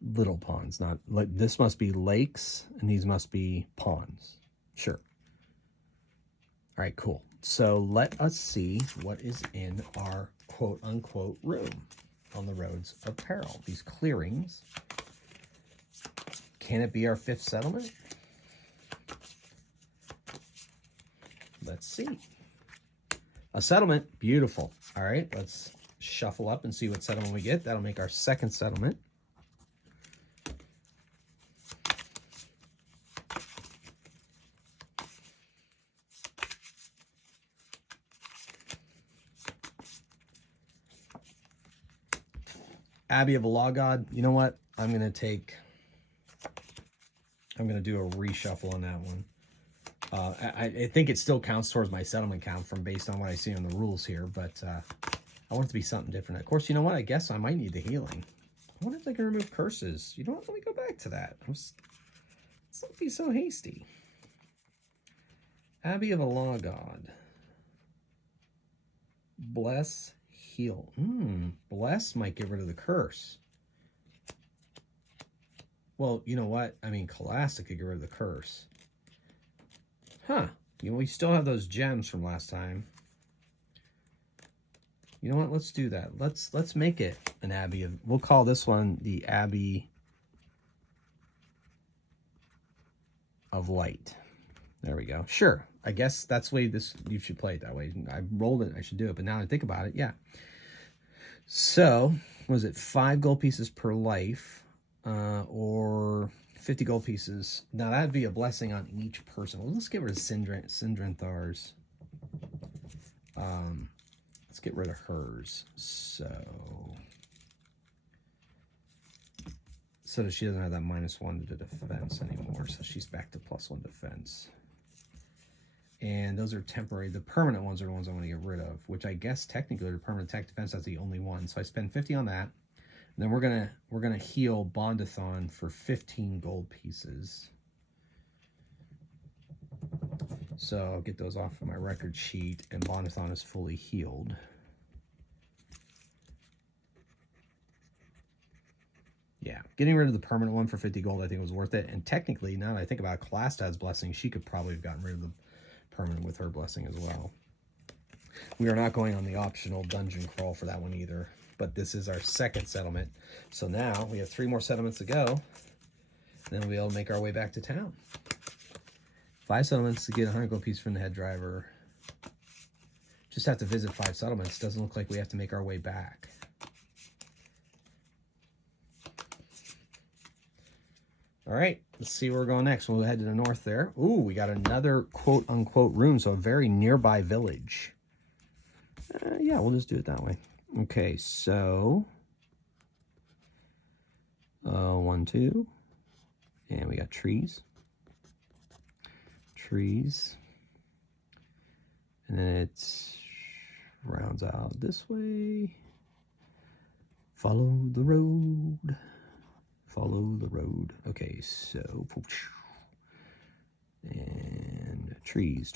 Little ponds, not like this must be lakes, and these must be ponds. Sure. All right, cool. So let us see what is in our quote-unquote room on the Roads of Peril. These clearings. Can it be our 5th settlement? Let's see. A settlement. Beautiful. All right, let's shuffle up and see what settlement we get. That'll make our 2nd settlement. Abbey of the Law God. You know what? I'm going to do a reshuffle on that one. I think it still counts towards my settlement count from based on what I see on the rules here, but I want it to be something different. Of course, you know what? I guess I might need the healing. I wonder if I can remove curses. You know what? Let me go back to that. Let's not be so hasty. Abbey of a Law God. Bless, heal. Bless might get rid of the curse. Well, you know what? I mean, Classic could get rid of the curse. Huh. You know, we still have those gems from last time. You know what? Let's do that. Let's make it an Abbey of... We'll call this one the Abbey of Light. There we go. Sure. I guess that's the way you should play it that way. I rolled it. I should do it. But now I think about it, yeah. So, was it 5 gold pieces per life? Or 50 gold pieces. Now, that'd be a blessing on each person. Well, let's get rid of Sindranthar's. Let's get rid of hers. So that she doesn't have that -1 to defense anymore. So she's back to +1 defense. And those are temporary. The permanent ones are the ones I want to get rid of, which I guess technically the permanent attack defense, that's the only one. So I spend 50 on that. And then we're gonna heal Bondathon for 15 gold pieces. So I'll get those off of my record sheet, and Bondathon is fully healed. Yeah, getting rid of the permanent one for 50 gold I think was worth it. And technically, now that I think about Kalastad's blessing, she could probably have gotten rid of the permanent with her blessing as well. We are not going on the optional dungeon crawl for that one either. But this is our 2nd settlement. So now we have 3 more settlements to go. Then we'll be able to make our way back to town. 5 settlements to get 100 gold piece from the head driver. Just have to visit 5 settlements. Doesn't look like we have to make our way back. All right, let's see where we're going next. We'll head to the north there. Ooh, we got another quote-unquote room, so a very nearby village. Yeah, we'll just do it that way. Okay, so 1, 2, and we got trees, and then it rounds out this way. Follow the road. Okay, so and trees,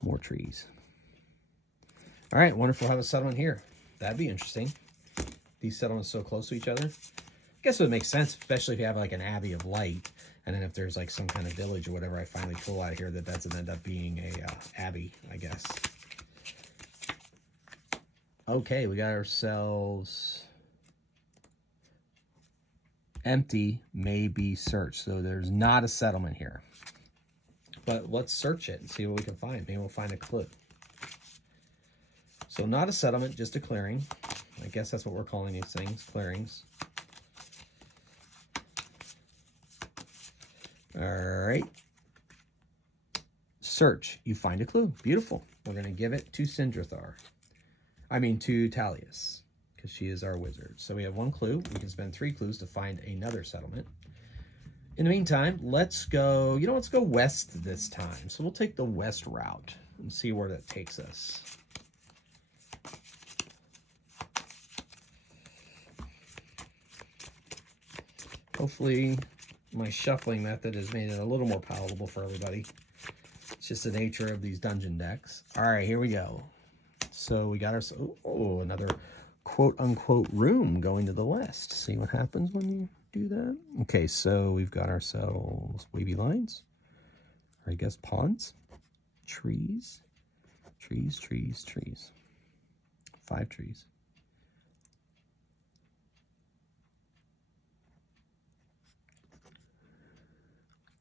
more trees. All right, wonderful. Have a settlement here. That'd be interesting. These settlements so close to each other. guess it would make sense, especially if you have like an Abbey of Light, and then if there's like some kind of village or whatever I finally pull out of here, that doesn't end up being a Abbey, I guess. Okay, we got ourselves empty may be searched. So there's not a settlement here. But let's search it and see what we can find. Maybe we'll find a clue. So not a settlement, just a clearing. I guess that's what we're calling these things, clearings. All right. Search. You find a clue. Beautiful. We're going to give it to Sindrathar. I mean to Talius, because she is our wizard. So we have 1 clue. We can spend 3 clues to find another settlement. In the meantime, let's go, let's go west this time. So we'll take the west route and see where that takes us. Hopefully my shuffling method has made it a little more palatable for everybody. It's just the nature of these dungeon decks. All right, here we go. So we got our, another quote-unquote room going to the west. See what happens when you do that? Okay, so we've got ourselves wavy lines, or I guess ponds, trees, trees, trees, trees. 5 trees.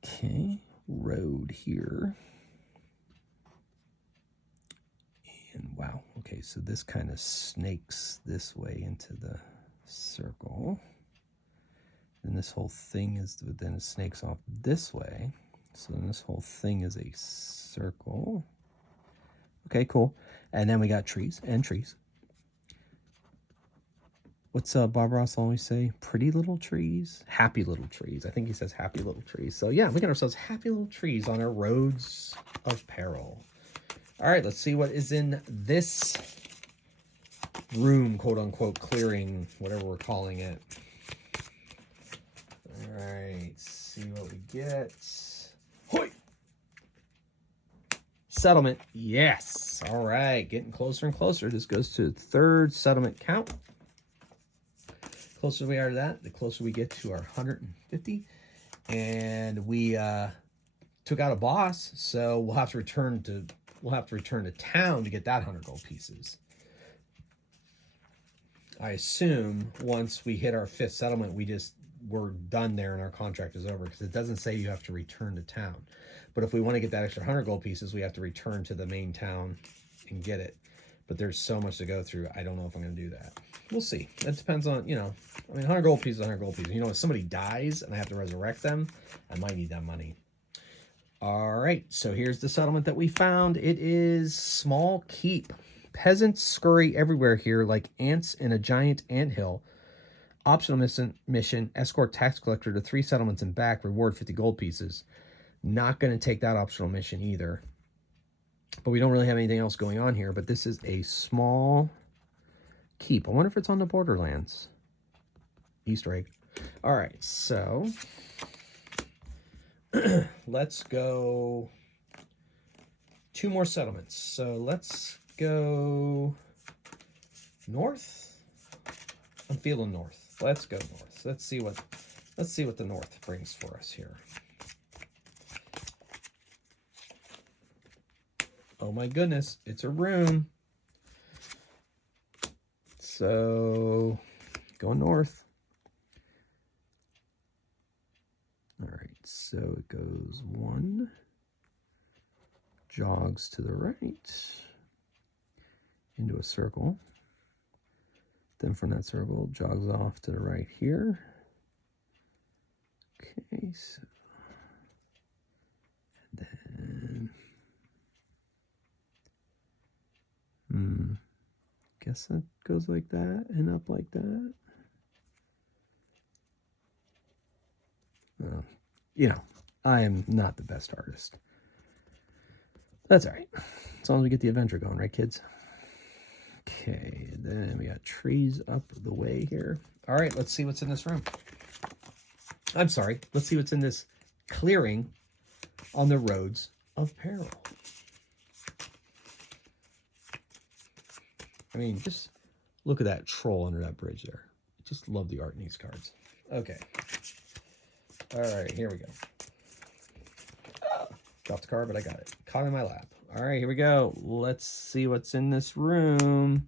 Okay, road here. And wow, okay, so this kind of snakes this way into the circle. And this whole thing is, then it snakes off this way. So then this whole thing is a circle. Okay, cool. And then we got trees and trees. What's Bob Ross always say? Pretty little trees? Happy little trees. I think he says happy little trees. So yeah, we got ourselves happy little trees on our Roads of Peril. All right, let's see what is in this room, quote unquote, clearing, whatever we're calling it. All right, see what we get. Hoi! Settlement, yes. All right, getting closer and closer. This goes to the 3rd settlement count. Closer we are to that, the closer we get to our 150. And we took out a boss, so we'll have to return to town to get that 100 gold pieces. I assume once we hit our 5th settlement, we're done there and our contract is over, because it doesn't say you have to return to town. But if we want to get that extra 100 gold pieces, we have to return to the main town and get it. But there's so much to go through, I don't know if I'm going to do that. We'll see. That depends on, 100 gold pieces, 100 gold pieces. If somebody dies and I have to resurrect them, I might need that money. All right, so here's the settlement that we found. It is Small Keep. Peasants scurry everywhere here like ants in a giant anthill. Optional mission, escort tax collector to 3 settlements and back, reward 50 gold pieces. Not going to take that optional mission either. But we don't really have anything else going on here, but this is a small keep. I wonder if it's on the Borderlands. Easter egg. All right, so let's go 2 more settlements. So let's go north. I'm feeling north. Let's go north. Let's see what the north brings for us here. Oh my goodness, it's a room. So going north. All right, so it goes 1, jogs to the right, into a circle. Then from that circle, jogs off to the right here. Okay, so, and then, guess that goes like that and up like that. I am not the best artist. That's all right. As long as we get the adventure going, right, kids? Okay, then we got trees up the way here. All right, let's see what's in this room. I'm sorry. Let's see what's in this clearing on the Roads of Peril. I mean, just look at that troll under that bridge there. Just love the art in these cards. Okay. All right, here we go. Dropped the card, but I got it. Caught in my lap. All right, here we go. Let's see what's in this room.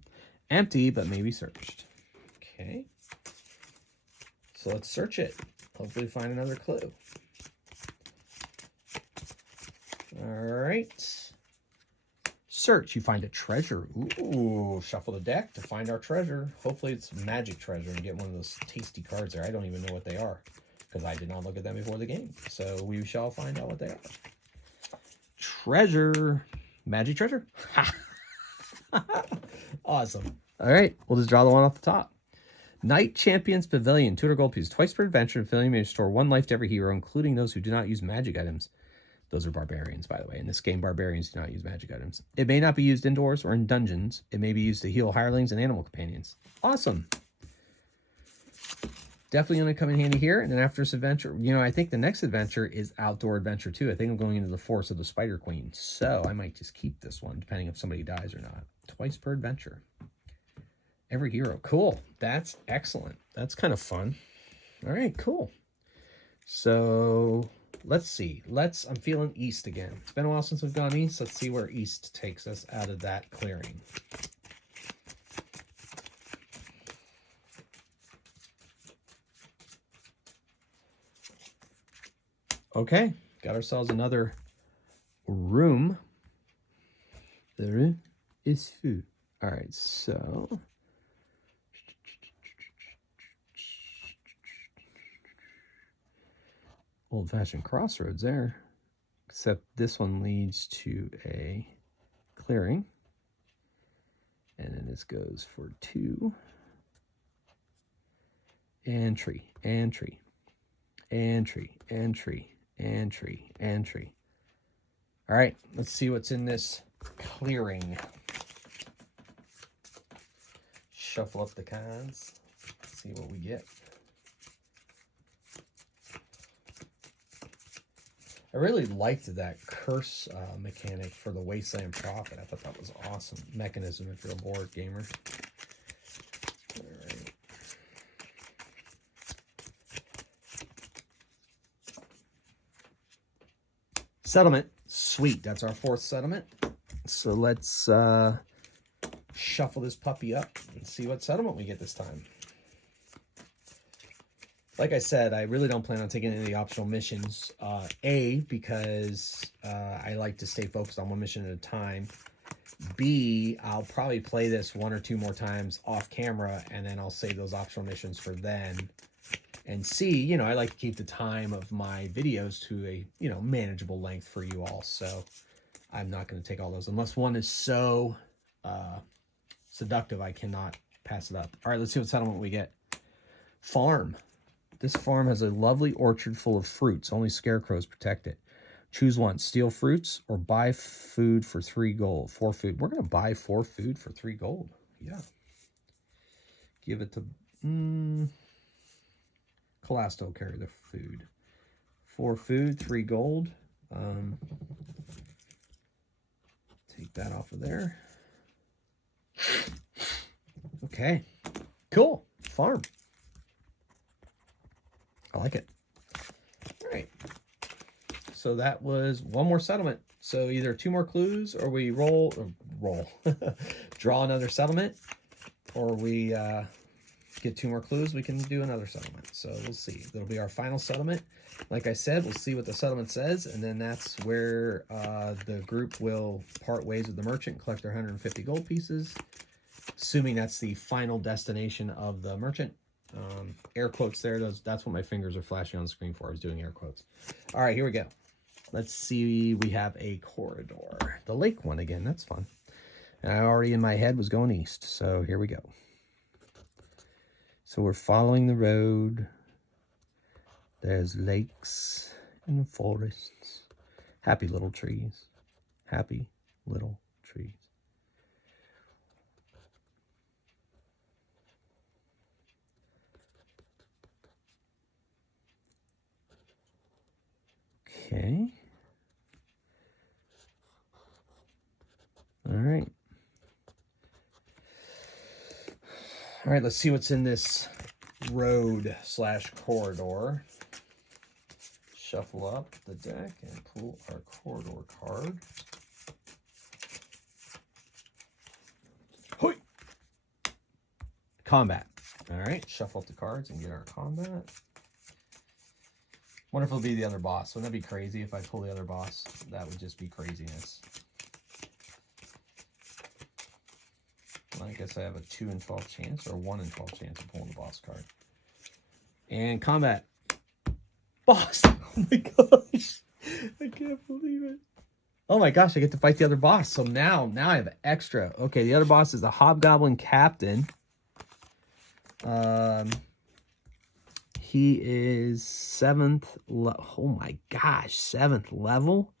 Empty, but maybe searched. Okay. So let's search it. Hopefully find another clue. All right. Search. You find a treasure. Ooh, shuffle the deck to find our treasure. Hopefully it's magic treasure and get one of those tasty cards there. I don't even know what they are because I did not look at them before the game. So we shall find out what they are. Treasure. Magic treasure. Awesome. All right. We'll just draw the one off the top. Knight Champions Pavilion. 200 gold pieces. Twice per adventure. Pavilion may restore 1 life to every hero, including those who do not use magic items. Those are barbarians, by the way. In this game, barbarians do not use magic items. It may not be used indoors or in dungeons. It may be used to heal hirelings and animal companions. Awesome. Definitely going to come in handy here. And then after this adventure, you know, I think the next adventure is outdoor adventure too. I think I'm going into the forest of the Spider Queen. So I might just keep this one, depending if somebody dies or not. Twice per adventure. Every hero. Cool. That's excellent. That's kind of fun. All right, cool. So let's see. I'm feeling east again. It's been a while since we've gone east. Let's see where east takes us out of that clearing. Okay, got ourselves another room. The room is food. All right, so old-fashioned crossroads there, except this one leads to a clearing, and then this goes for 2, and tree, and tree, and tree, and tree, and tree, and tree. All right, let's see what's in this clearing. Shuffle up the cards, see what we get. I really liked that curse mechanic for the Wasteland Prophet. I thought that was awesome. Mechanism if you're a board gamer. All right. Settlement. Sweet. That's our 4th settlement. So let's shuffle this puppy up and see what settlement we get this time. Like I said, I really don't plan on taking any of the optional missions. A, because I like to stay focused on one mission at a time. B, I'll probably play this 1 or 2 more times off camera, and then I'll save those optional missions for then. And C, you know, I like to keep the time of my videos to a, you know, manageable length for you all. So I'm not going to take all those unless one is so seductive I cannot pass it up. All right, let's see what settlement we get. Farm. This farm has a lovely orchard full of fruits. Only scarecrows protect it. Choose one. Steal fruits or buy food for 3 gold. 4 food. We're going to buy 4 food for 3 gold. Yeah. Give it to... Colasto carry the food. 4 food, 3 gold. Take that off of there. Okay. Cool. Farm. I like it. All right. So that was 1 more settlement. So either 2 more clues, or we draw another settlement, or we get 2 more clues. We can do another settlement. So we'll see. That'll be our final settlement. Like I said, we'll see what the settlement says, and then that's where the group will part ways with the merchant, collect their 150 gold pieces, assuming that's the final destination of the merchant. Air quotes there. That's what my fingers are flashing on the screen for. I was doing air quotes. All right, here we go. Let's see. We have a corridor. The lake one again. That's fun. And I already in my head was going east. So here we go. So we're following the road. There's lakes and forests. Happy little trees. Happy little trees. Okay. All right. All right, let's see what's in this road/corridor. Shuffle up the deck and pull our corridor card. Hoi! Combat. All right, shuffle up the cards and get our combat. Wonder if it'll be the other boss. Wouldn't that be crazy if I pull the other boss? That would just be craziness. I guess I have a 2 in 12 chance or 1 in 12 chance of pulling the boss card. And combat. Boss. Oh my gosh. I can't believe it. Oh my gosh, I get to fight the other boss. So now I have extra. Okay, the other boss is the Hobgoblin Captain. He is 7th level. Oh my gosh, 7th level.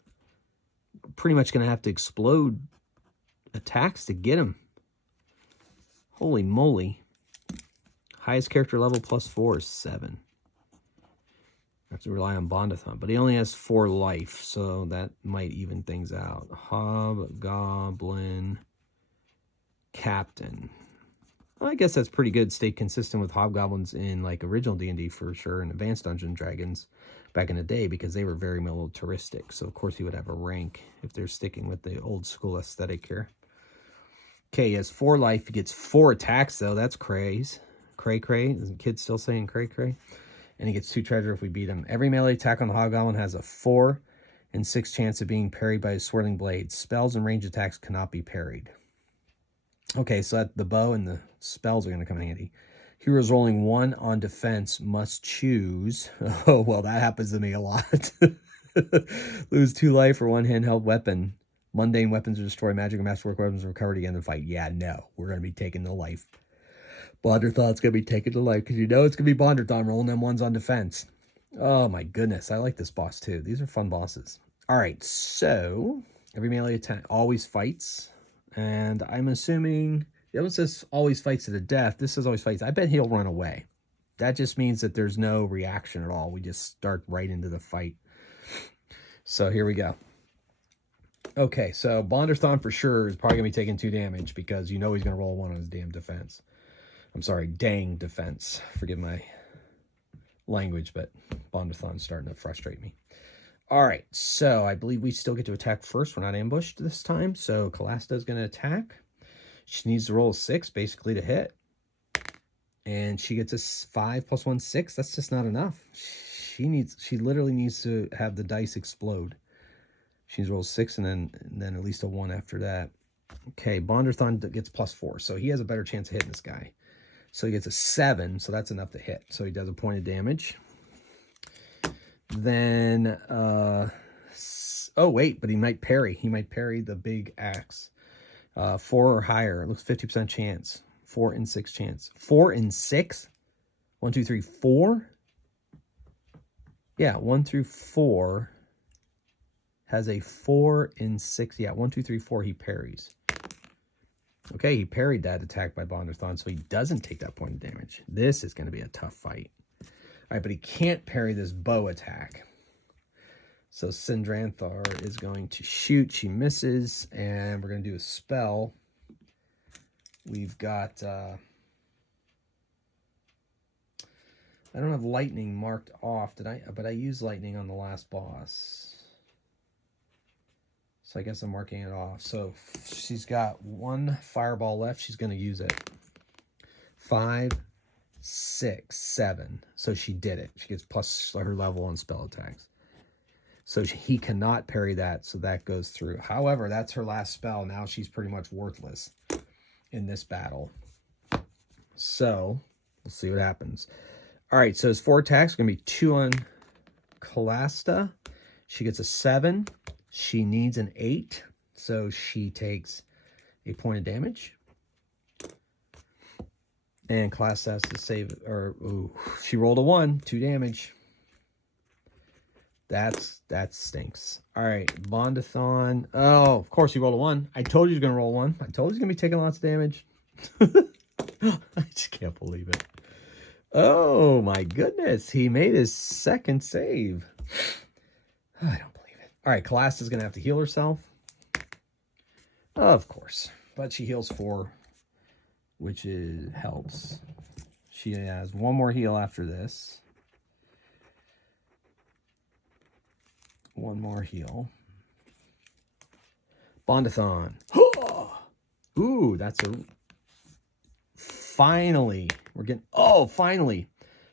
Pretty much going to have to explode attacks to get him. Holy moly. Highest character level +4 is 7. I have to rely on Bondathon, but he only has 4 life, so that might even things out. Hobgoblin Captain. Well, I guess that's pretty good. Stay consistent with hobgoblins in like original D&D for sure, and Advanced Dungeons & Dragons back in the day, because they were very militaristic. So of course he would have a rank if they're sticking with the old school aesthetic here. Okay, he has 4 life. He gets 4 attacks though. That's craze. Cray. Is the kid still saying cray? And he gets 2 treasure if we beat him. Every melee attack on the hobgoblin has a 4 in 6 chance of being parried by his swirling blade. Spells and range attacks cannot be parried. Okay, so the bow and the spells are going to come in handy. Heroes rolling 1 on defense must choose. Oh, well, that happens to me a lot. Lose 2 life for 1 handheld weapon. Mundane weapons are destroyed. Magic and masterwork weapons are recovered again in the fight. Yeah, no, we're going to be taking the life. Bondathon's going to be taking the life because you know it's going to be Bondathon rolling them 1s on defense. Oh, my goodness. I like this boss, too. These are fun bosses. All right, so every melee attack always fights. And I'm assuming, the other says always fights to the death. This says always fights. I bet he'll run away. That just means that there's no reaction at all. We just start right into the fight. So here we go. Okay, so Bondathon for sure is probably going to be taking 2 damage because you know he's going to roll 1 on his damn defense. I'm sorry, dang defense. Forgive my language, but Bondathon's starting to frustrate me. All right, so I believe we still get to attack first. We're not ambushed this time, so Callista is going to attack. She needs to roll a 6, basically, to hit. And she gets a 5 + 1, 6. That's just not enough. She literally needs to have the dice explode. She needs to roll 6 and then at least a 1 after that. Okay, Bondathon gets +4, so he has a better chance of hitting this guy. So he gets a 7, so that's enough to hit. So he does a point of damage. Then, oh wait, but he might parry. He might parry the big axe. 4 or higher. It looks 50% chance. 4 in 6 chance. 4 in 6? 1, 2, 3, 4? Yeah, 1 through 4 has a 4 in 6. Yeah, 1, 2, 3, 4, he parries. Okay, he parried that attack by Bondathon, so he doesn't take that point of damage. This is going to be a tough fight. All right, but he can't parry this bow attack. So Sindranthar is going to shoot. She misses, and we're going to do a spell. We've got... I don't have lightning marked off, did I? But I used lightning on the last boss. So I guess I'm marking it off. So she's got 1 fireball left. She's going to use it. 5, 6, 7. So she did it. She gets plus her level on spell attacks. So he cannot parry that, so that goes through. However, that's her last spell. Now she's pretty much worthless in this battle. So we'll see what happens. All right, so his 4 attacks are going to be 2 on Callista. She gets a 7. She needs an 8, so she takes a point of damage. And Callista has to save, or ooh, she rolled a 1, 2 damage. That stinks. All right, Bondathon. Oh, of course he rolled a 1. I told you he was going to roll 1. I told you he's going to be taking lots of damage. I just can't believe it. Oh, my goodness. He made his 2nd save. I don't believe it. All right, Callasta's going to have to heal herself. Of course. But she heals 4, which helps. she has one more heal after this. One more heal. Bondathon. Ooh, that's a... Finally. We're getting... Oh, finally.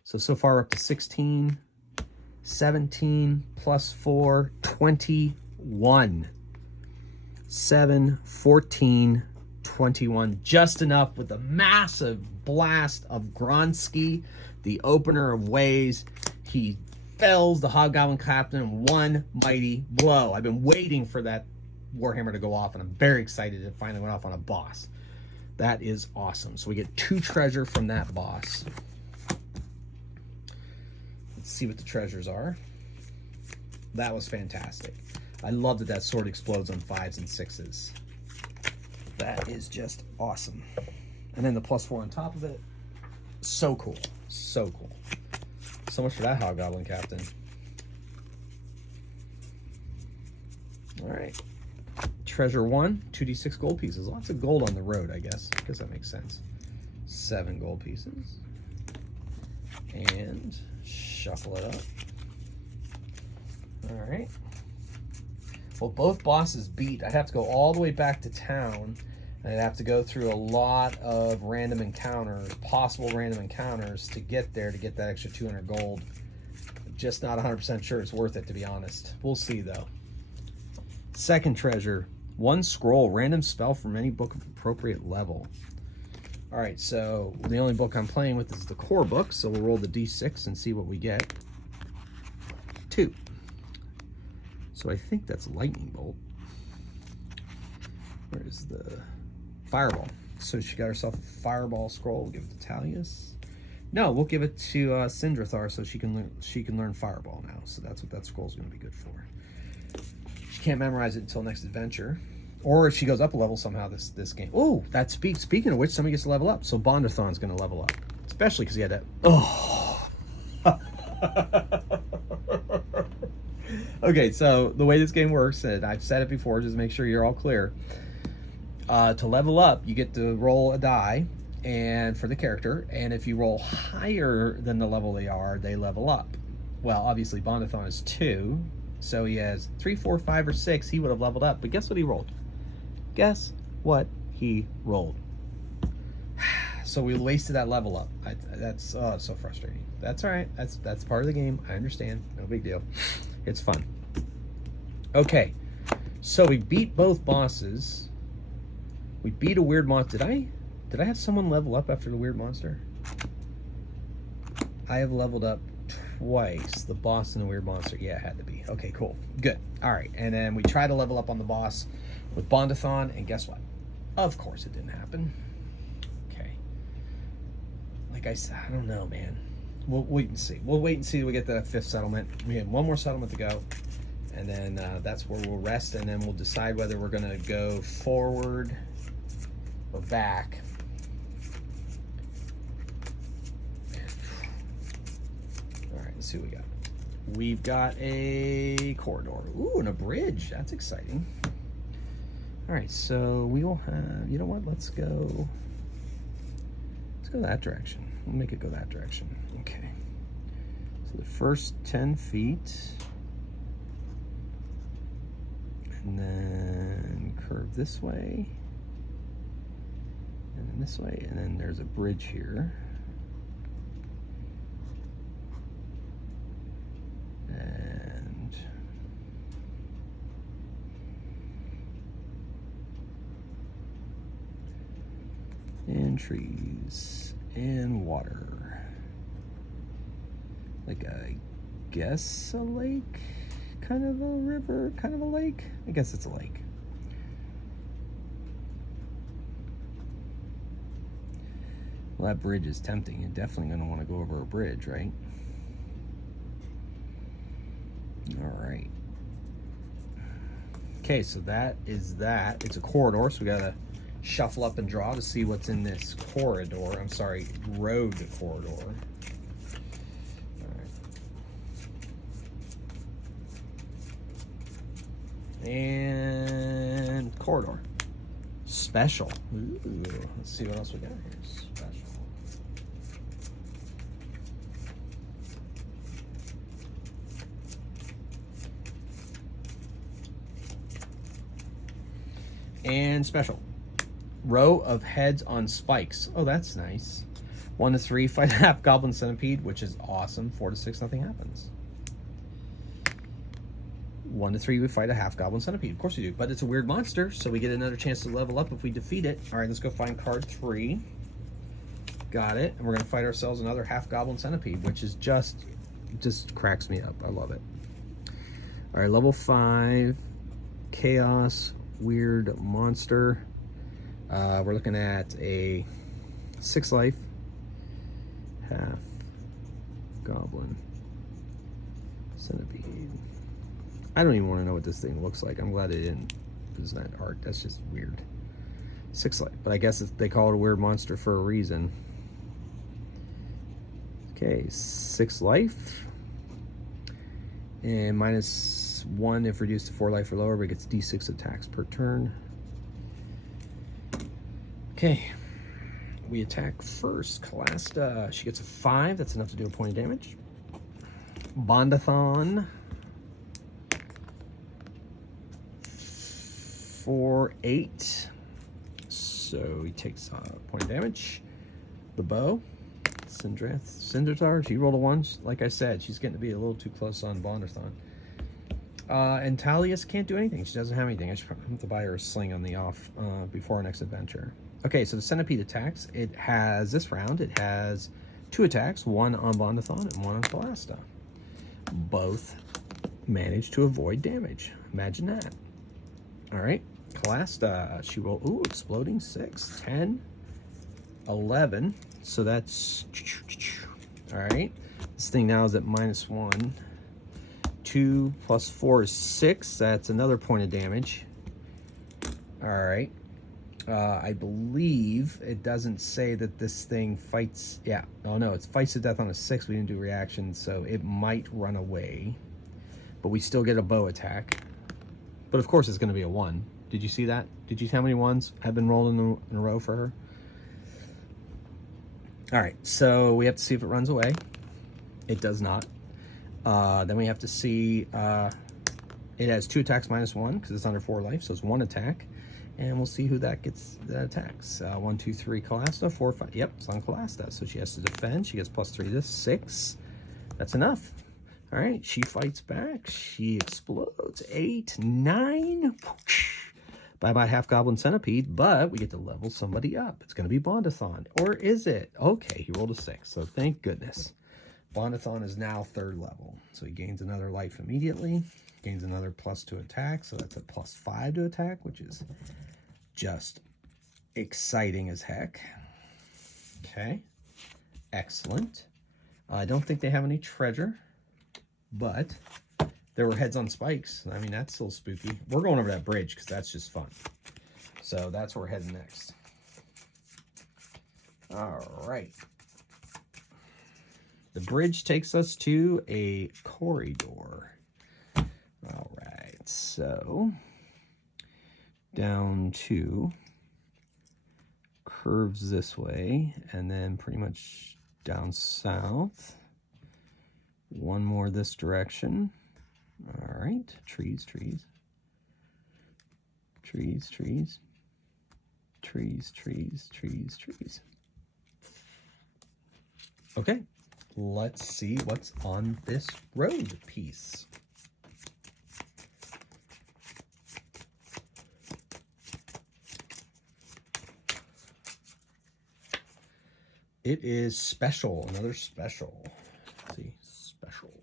So far we're up to 16, 17, plus 4, 21. 7, 14, 21. Just enough with a massive blast of Gronsky, the opener of ways. He fells the Hobgoblin Captain in one mighty blow. I've been waiting for that Warhammer to go off, and I'm very excited it finally went off on a boss. That is awesome. So we get 2 treasure from that boss. Let's see what the treasures are. That was fantastic. I love that that sword explodes on 5s and 6s. That is just awesome. And then the +4 on top of it. So cool. So cool. So much for that Hobgoblin Captain. All right. Treasure 1, 2d6 gold pieces. Lots of gold on the road, I guess. I guess that makes sense. 7 gold pieces. And shuffle it up. All right. Well, both bosses beat. I'd have to go all the way back to town, and I'd have to go through a lot of random encounters, possible random encounters, to get there, to get that extra 200 gold. Just not 100% sure it's worth it, to be honest. We'll see, though. Second treasure, 1 scroll, random spell from any book of appropriate level. All right, so the only book I'm playing with is the core book, so we'll roll the d6 and see what we get. 2. So I think that's Lightning Bolt. Where's the Fireball? So she got herself a Fireball scroll. We'll give it to Talius. No, we'll give it to Sindrathar so she can learn Fireball now. So that's what that scroll's going to be good for. She can't memorize it until next adventure, or if she goes up a level somehow this game. Oh, that speaking of which, somebody gets to level up. So Bondathon's going to level up, especially because he had that. Oh. Okay, so the way this game works, and I've said it before, just to make sure you're all clear. To level up, you get to roll a die, and for the character, and if you roll higher than the level they are, they level up. Well, obviously Bondathon is 2, so he has 3, 4, 5, or 6. He would have leveled up, but guess what he rolled? Guess what he rolled? So we wasted that level up. That's so frustrating. That's all right. That's part of the game. I understand. No big deal. It's fun. Okay, so we beat both bosses. We beat a weird monster. Did I have someone level up after the weird monster? I have leveled up twice. The boss and the weird monster. Yeah, it had to be. Okay, cool. Good. All right, and then we tried to level up on the boss with Bondathon, and guess what? Of course it didn't happen. Okay. Like I said, I don't know, man. We'll wait and see. We'll wait and see till we get the 5th settlement. We have 1 more settlement to go, and then that's where we'll rest, and then we'll decide whether we're going to go forward or back. All right, let's see what we got. We've got a corridor. Ooh, and a bridge. That's exciting. All right, so we will have, you know what? Let's go that direction. We'll make it go that direction. Okay. So the first 10 feet. And then curve this way. And then this way. And then there's a bridge here. And trees and water. Like, I guess a lake, kind of a river, kind of a lake. I guess it's a lake. Well, that bridge is tempting. You're definitely going to want to go over a bridge, right? All right. Okay, so that is that. It's a corridor, so we got to shuffle up and draw to see what's in this corridor. I'm sorry, road corridor. All right. And corridor. Special. Ooh, let's see what else we got here. Special. And special. Row of heads on spikes. Oh, that's nice. 1 to 3, fight a Hobgoblin Centipede, which is awesome. 4 to 6, nothing happens. 1 to 3, we fight a Hobgoblin Centipede. Of course we do, but it's a weird monster, so we get another chance to level up if we defeat it. All right, let's go find card 3. Got it. And we're going to fight ourselves another Hobgoblin Centipede, which is just cracks me up. I love it. All right, level 5, Chaos, weird monster. We're looking at a 6 life, half goblin centipede. I don't even want to know what this thing looks like. I'm glad they didn't present art. That's just weird. 6 life, but I guess they call it a weird monster for a reason. Okay, 6 life. And -1 if reduced to 4 life or lower, but it gets D6 attacks per turn. Okay, we attack first. Calasta, she gets a 5. That's enough to do a point of damage. Bondathon for 8. So he takes a point of damage. The bow, Cindertar, she rolled a 1. Like I said, she's getting to be a little too close on Bondathon. And Talius can't do anything. She doesn't have anything. I should probably have to buy her a sling on the off before our next adventure. Okay, so the centipede attacks. It has, this round, it has 2 attacks, 1 on Bondathon and 1 on Calasta. Both managed to avoid damage. Imagine that. All right, Calasta, she rolled, ooh, exploding 6, 10, 11. So that's, all right. This thing now is at -1. 2 plus 4 is 6. That's another point of damage. All right. I believe it doesn't say that this thing fights. Yeah. Oh, no. It fights to death on a 6. We didn't do reaction, so it might run away. But we still get a bow attack. But, of course, it's going to be a 1. Did you see that? Did you see how many 1s have been rolled in a row for her? All right. So we have to see if it runs away. It does not. Then we have to see, it has 2 attacks -1 because it's under 4 life, so it's 1 attack. And we'll see who that attacks. 1, 2, 3, Calasta, 4, 5. Yep, it's on Calasta. So she has to defend. She gets +3 to 6. That's enough. All right, she fights back. She explodes. 8, 9. Bye-bye Hobgoblin Centipede, but we get to level somebody up. It's going to be Bondathon. Or is it? Okay, he rolled a 6, so thank goodness. Bondathon is now 3rd level, so he gains another life immediately, gains another +2 attack, so that's a +5 to attack, which is just exciting as heck. Okay, excellent. I don't think they have any treasure, but there were heads on spikes. I mean, that's a little spooky. We're going over that bridge because that's just fun. So that's where we're heading next. All right. The bridge takes us to a corridor. All right, so down 2, curves this way, and then pretty much down south. 1 more this direction. All right, trees, trees. Trees, trees. Trees, trees, trees, trees. Okay. Let's see what's on this road piece. It is special, another special. Let's see, special.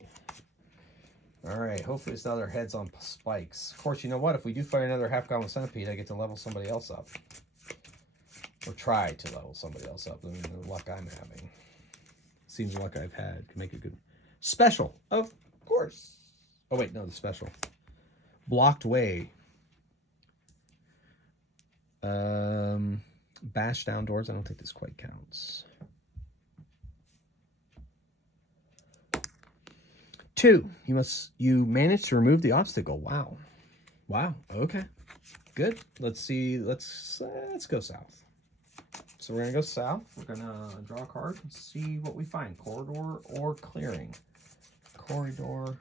All right, hopefully it's another heads on spikes. Of course, you know what? If we do fight another Hobgoblin Centipede, I get to level somebody else up. Or try to level somebody else up. I mean, the luck I'm having. Seems luck I've had can make a good special, of course. Oh wait, no, the special. Blocked way. Bash down doors. I don't think this quite counts. 2. You managed to remove the obstacle. Wow. Wow. Okay. Good. Let's see. Let's go south. So we're going to go south. We're going to draw a card and see what we find. Corridor or clearing. Corridor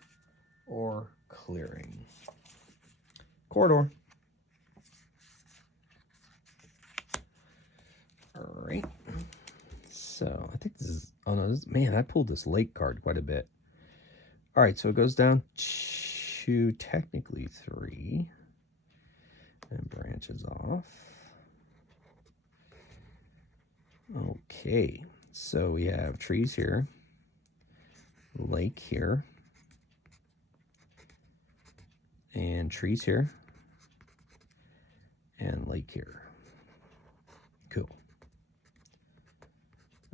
or clearing. Corridor. Oh no, man, I pulled this lake card quite a bit. All right, so it goes down to technically 3 and branches off. Okay, so we have trees here, lake here, and trees here, and lake here. Cool.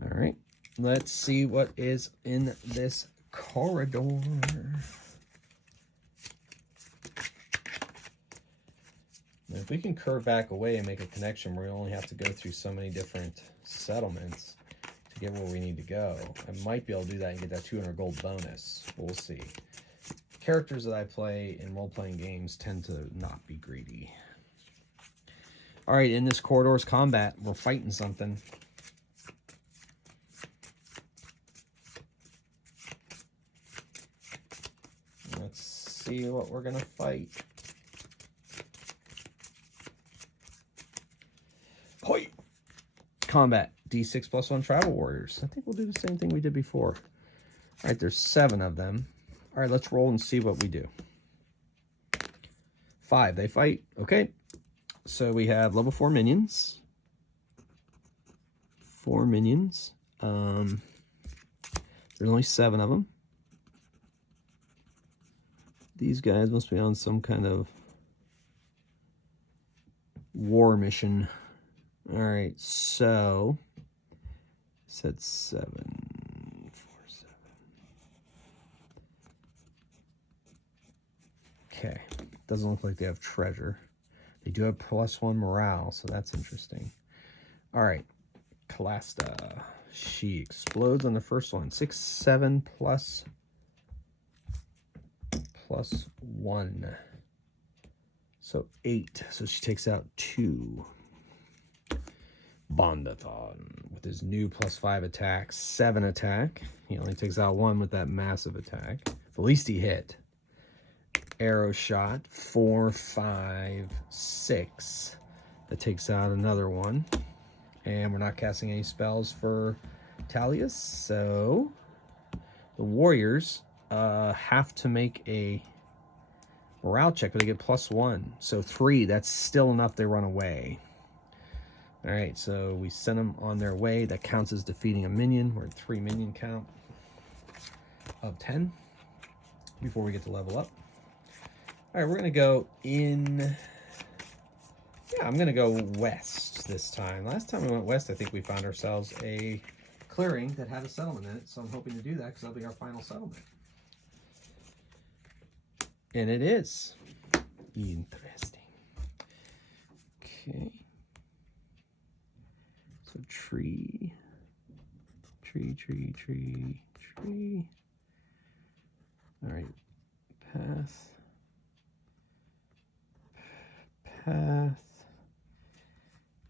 All right, let's see what is in this corridor. Now, if we can curve back away and make a connection where we only have to go through so many different settlements to get where we need to go, I might be able to do that and get that 200 gold bonus. We'll see. Characters that I play in role-playing games tend to not be greedy. All right, in this corridor's combat, we're fighting something. Let's see what we're gonna fight. Hoi! Combat, D6 +1 travel warriors. I think we'll do the same thing we did before. All right, there's 7 of them. All right, let's roll and see what we do. 5, they fight. Okay, so we have level 4 minions. 4 minions. There's only 7 of them. These guys must be on some kind of war mission. All right, so set 7, 4, 7. Okay, doesn't look like they have treasure. They do have +1 morale, so that's interesting. All right, Kalasta. She explodes on the first one. 6, 7 +1. So 8. So she takes out 2. Bondathon with his new +5 attack, 7 attack. He only takes out 1 with that massive attack. At least he hit. Arrow shot, 4, 5, 6. That takes out another 1. And we're not casting any spells for Talius, so the warriors have to make a morale check, but they get +1. So 3, that's still enough they run away. All right, so we send them on their way. That counts as defeating a minion. We're at 3 minion count of 10 before we get to level up. All right, we're gonna go in, yeah, I'm gonna go west this time. Last time we went west, I think we found ourselves a clearing that had a settlement in it, so I'm hoping to do that because that'll be our final settlement. And it is. Interesting. Okay. So tree. All right. Path.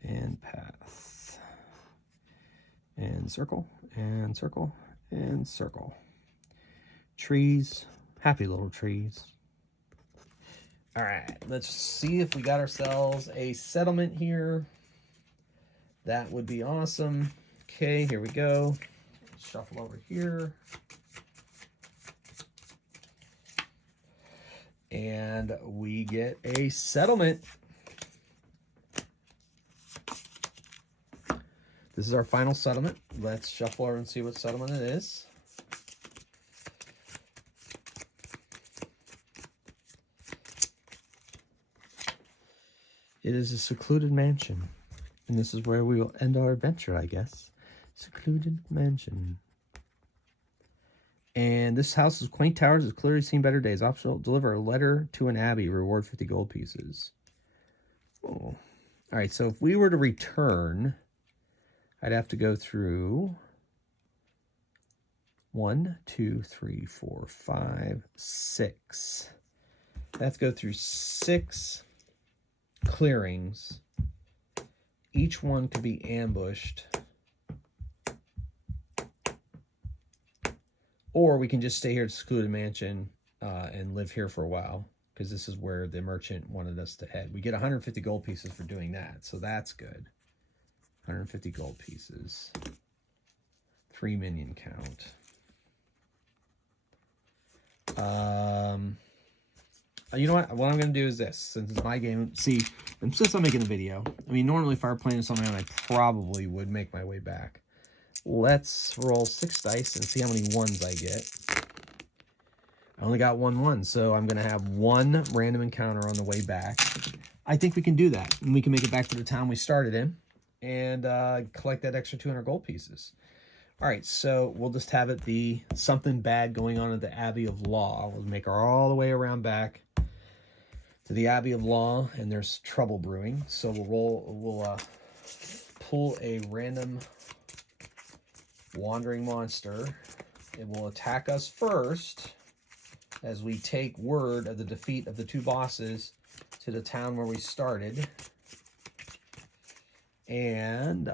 And path. And circle. And circle. And circle. Trees. Happy little trees. All right, let's see if we got ourselves a settlement here. That would be awesome. Okay, here we go. Shuffle over here. And we get a settlement. This is our final settlement. Let's shuffle over and see what settlement it is. It is a secluded mansion. And this is where we will end our adventure, I guess. Secluded mansion. And this house is quaint towers has clearly seen better days. Optional, deliver a letter to an abbey. Reward 50 gold pieces. Oh. All right, so if we were to return, I'd have to go through 1, 2, 3, 4, 5, 6. I have to go through 6 clearings. Each one could be ambushed. Or we can just stay here at Secluded Mansion and live here for a while, because this is where the merchant wanted us to head. We get 150 gold pieces for doing that, so that's good. 150 gold pieces. 3 minion count. You know what I'm going to do is this. Since it's my game, see, and since I'm making a video, I mean, normally if I were playing this on my own, I probably would make my way back. Let's roll 6 dice and see how many ones I get. I only got 1, so I'm going to have 1 random encounter on the way back. I think we can do that, and we can make it back to the town we started in and collect that extra 200 gold pieces. All right, so we'll just have it be something bad going on at the Abbey of Law. We'll make her all the way around back to the Abbey of Law, and there's trouble brewing. So we'll pull a random wandering monster. It will attack us first as we take word of the defeat of the 2 bosses to the town where we started. And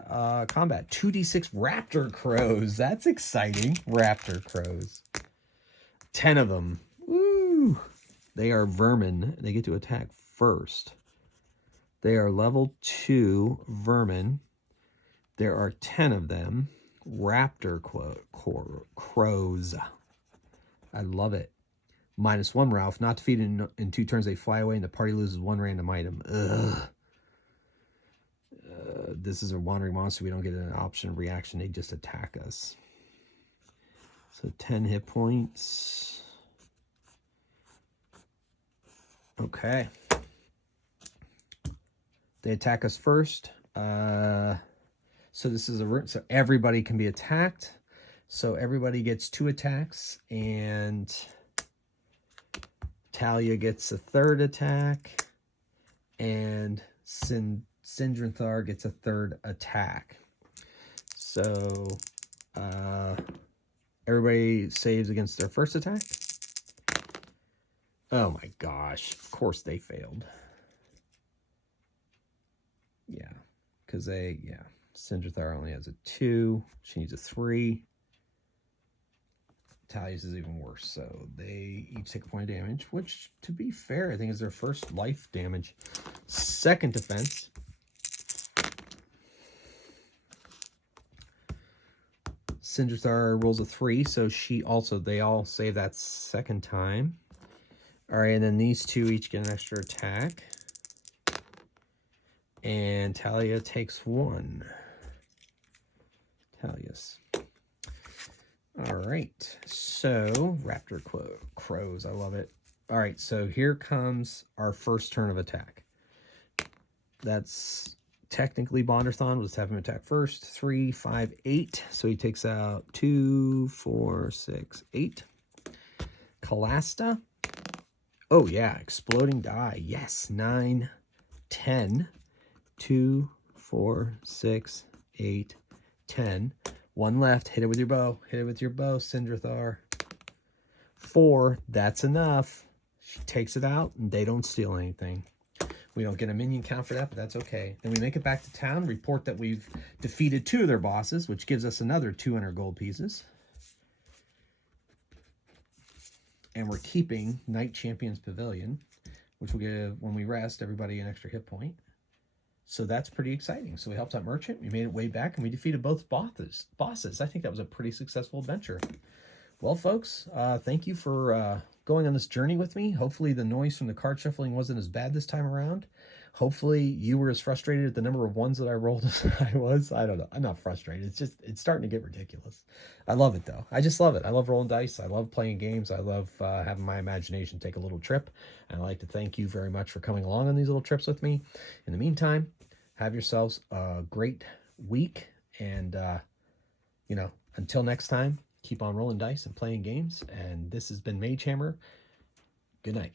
combat 2d6 raptor crows. That's exciting. Raptor crows. 10 of them. Woo! They are vermin. They get to attack first. They are level 2 vermin. There are 10 of them. Raptor crows. I love it. -1 Ralph. Not defeated in 2 turns. They fly away and the party loses 1 random item. Ugh. This is a wandering monster. We don't get an option of reaction. They just attack us. So 10 hit points. Okay. They attack us first. So this is a room. So everybody can be attacked. So everybody gets 2 attacks. And Talia gets a 3rd attack. And Sindranthar gets a 3rd attack. So everybody saves against their first attack. Oh my gosh. Of course they failed. Yeah. Because Sindranthar only has a 2. She needs a 3. Talia's is even worse. So they each take a point of damage, which, to be fair, I think is their first life damage. Second defense. Sindranthar rolls a 3, so they all save that second time. All right, and then these 2 each get an extra attack. And Talia takes 1. Talia's. All right, so Raptor crows, I love it. All right, so here comes our first turn of attack. That's technically Bonderthon. Let's have him attack first. 3, 5, 8. So he takes out 2, 4, 6, 8. Kalasta. Oh, yeah. Exploding die. Yes. 9, 10. 2, 4, 6, 8, 10. 1 left. Hit it with your bow. Hit it with your bow, Sindranthar. 4. That's enough. She takes it out, and they don't steal anything. We don't get a minion count for that, but that's okay. Then we make it back to town, report that we've defeated 2 of their bosses, which gives us another 200 gold pieces. And we're keeping Knight Champion's Pavilion, which will give, when we rest, everybody an extra hit point. So that's pretty exciting. So we helped out Merchant, we made it way back, and we defeated both bosses. I think that was a pretty successful adventure. Well, folks, thank you for going on this journey with me. Hopefully the noise from the card shuffling wasn't as bad this time around. Hopefully you were as frustrated at the number of ones that I rolled as I was. I don't know. I'm not frustrated. It's starting to get ridiculous. I love it, though. I just love it. I love rolling dice. I love playing games. I love having my imagination take a little trip. And I'd like to thank you very much for coming along on these little trips with me. In the meantime, have yourselves a great week. And, until next time, keep on rolling dice and playing games. And this has been Magehammer. Good night.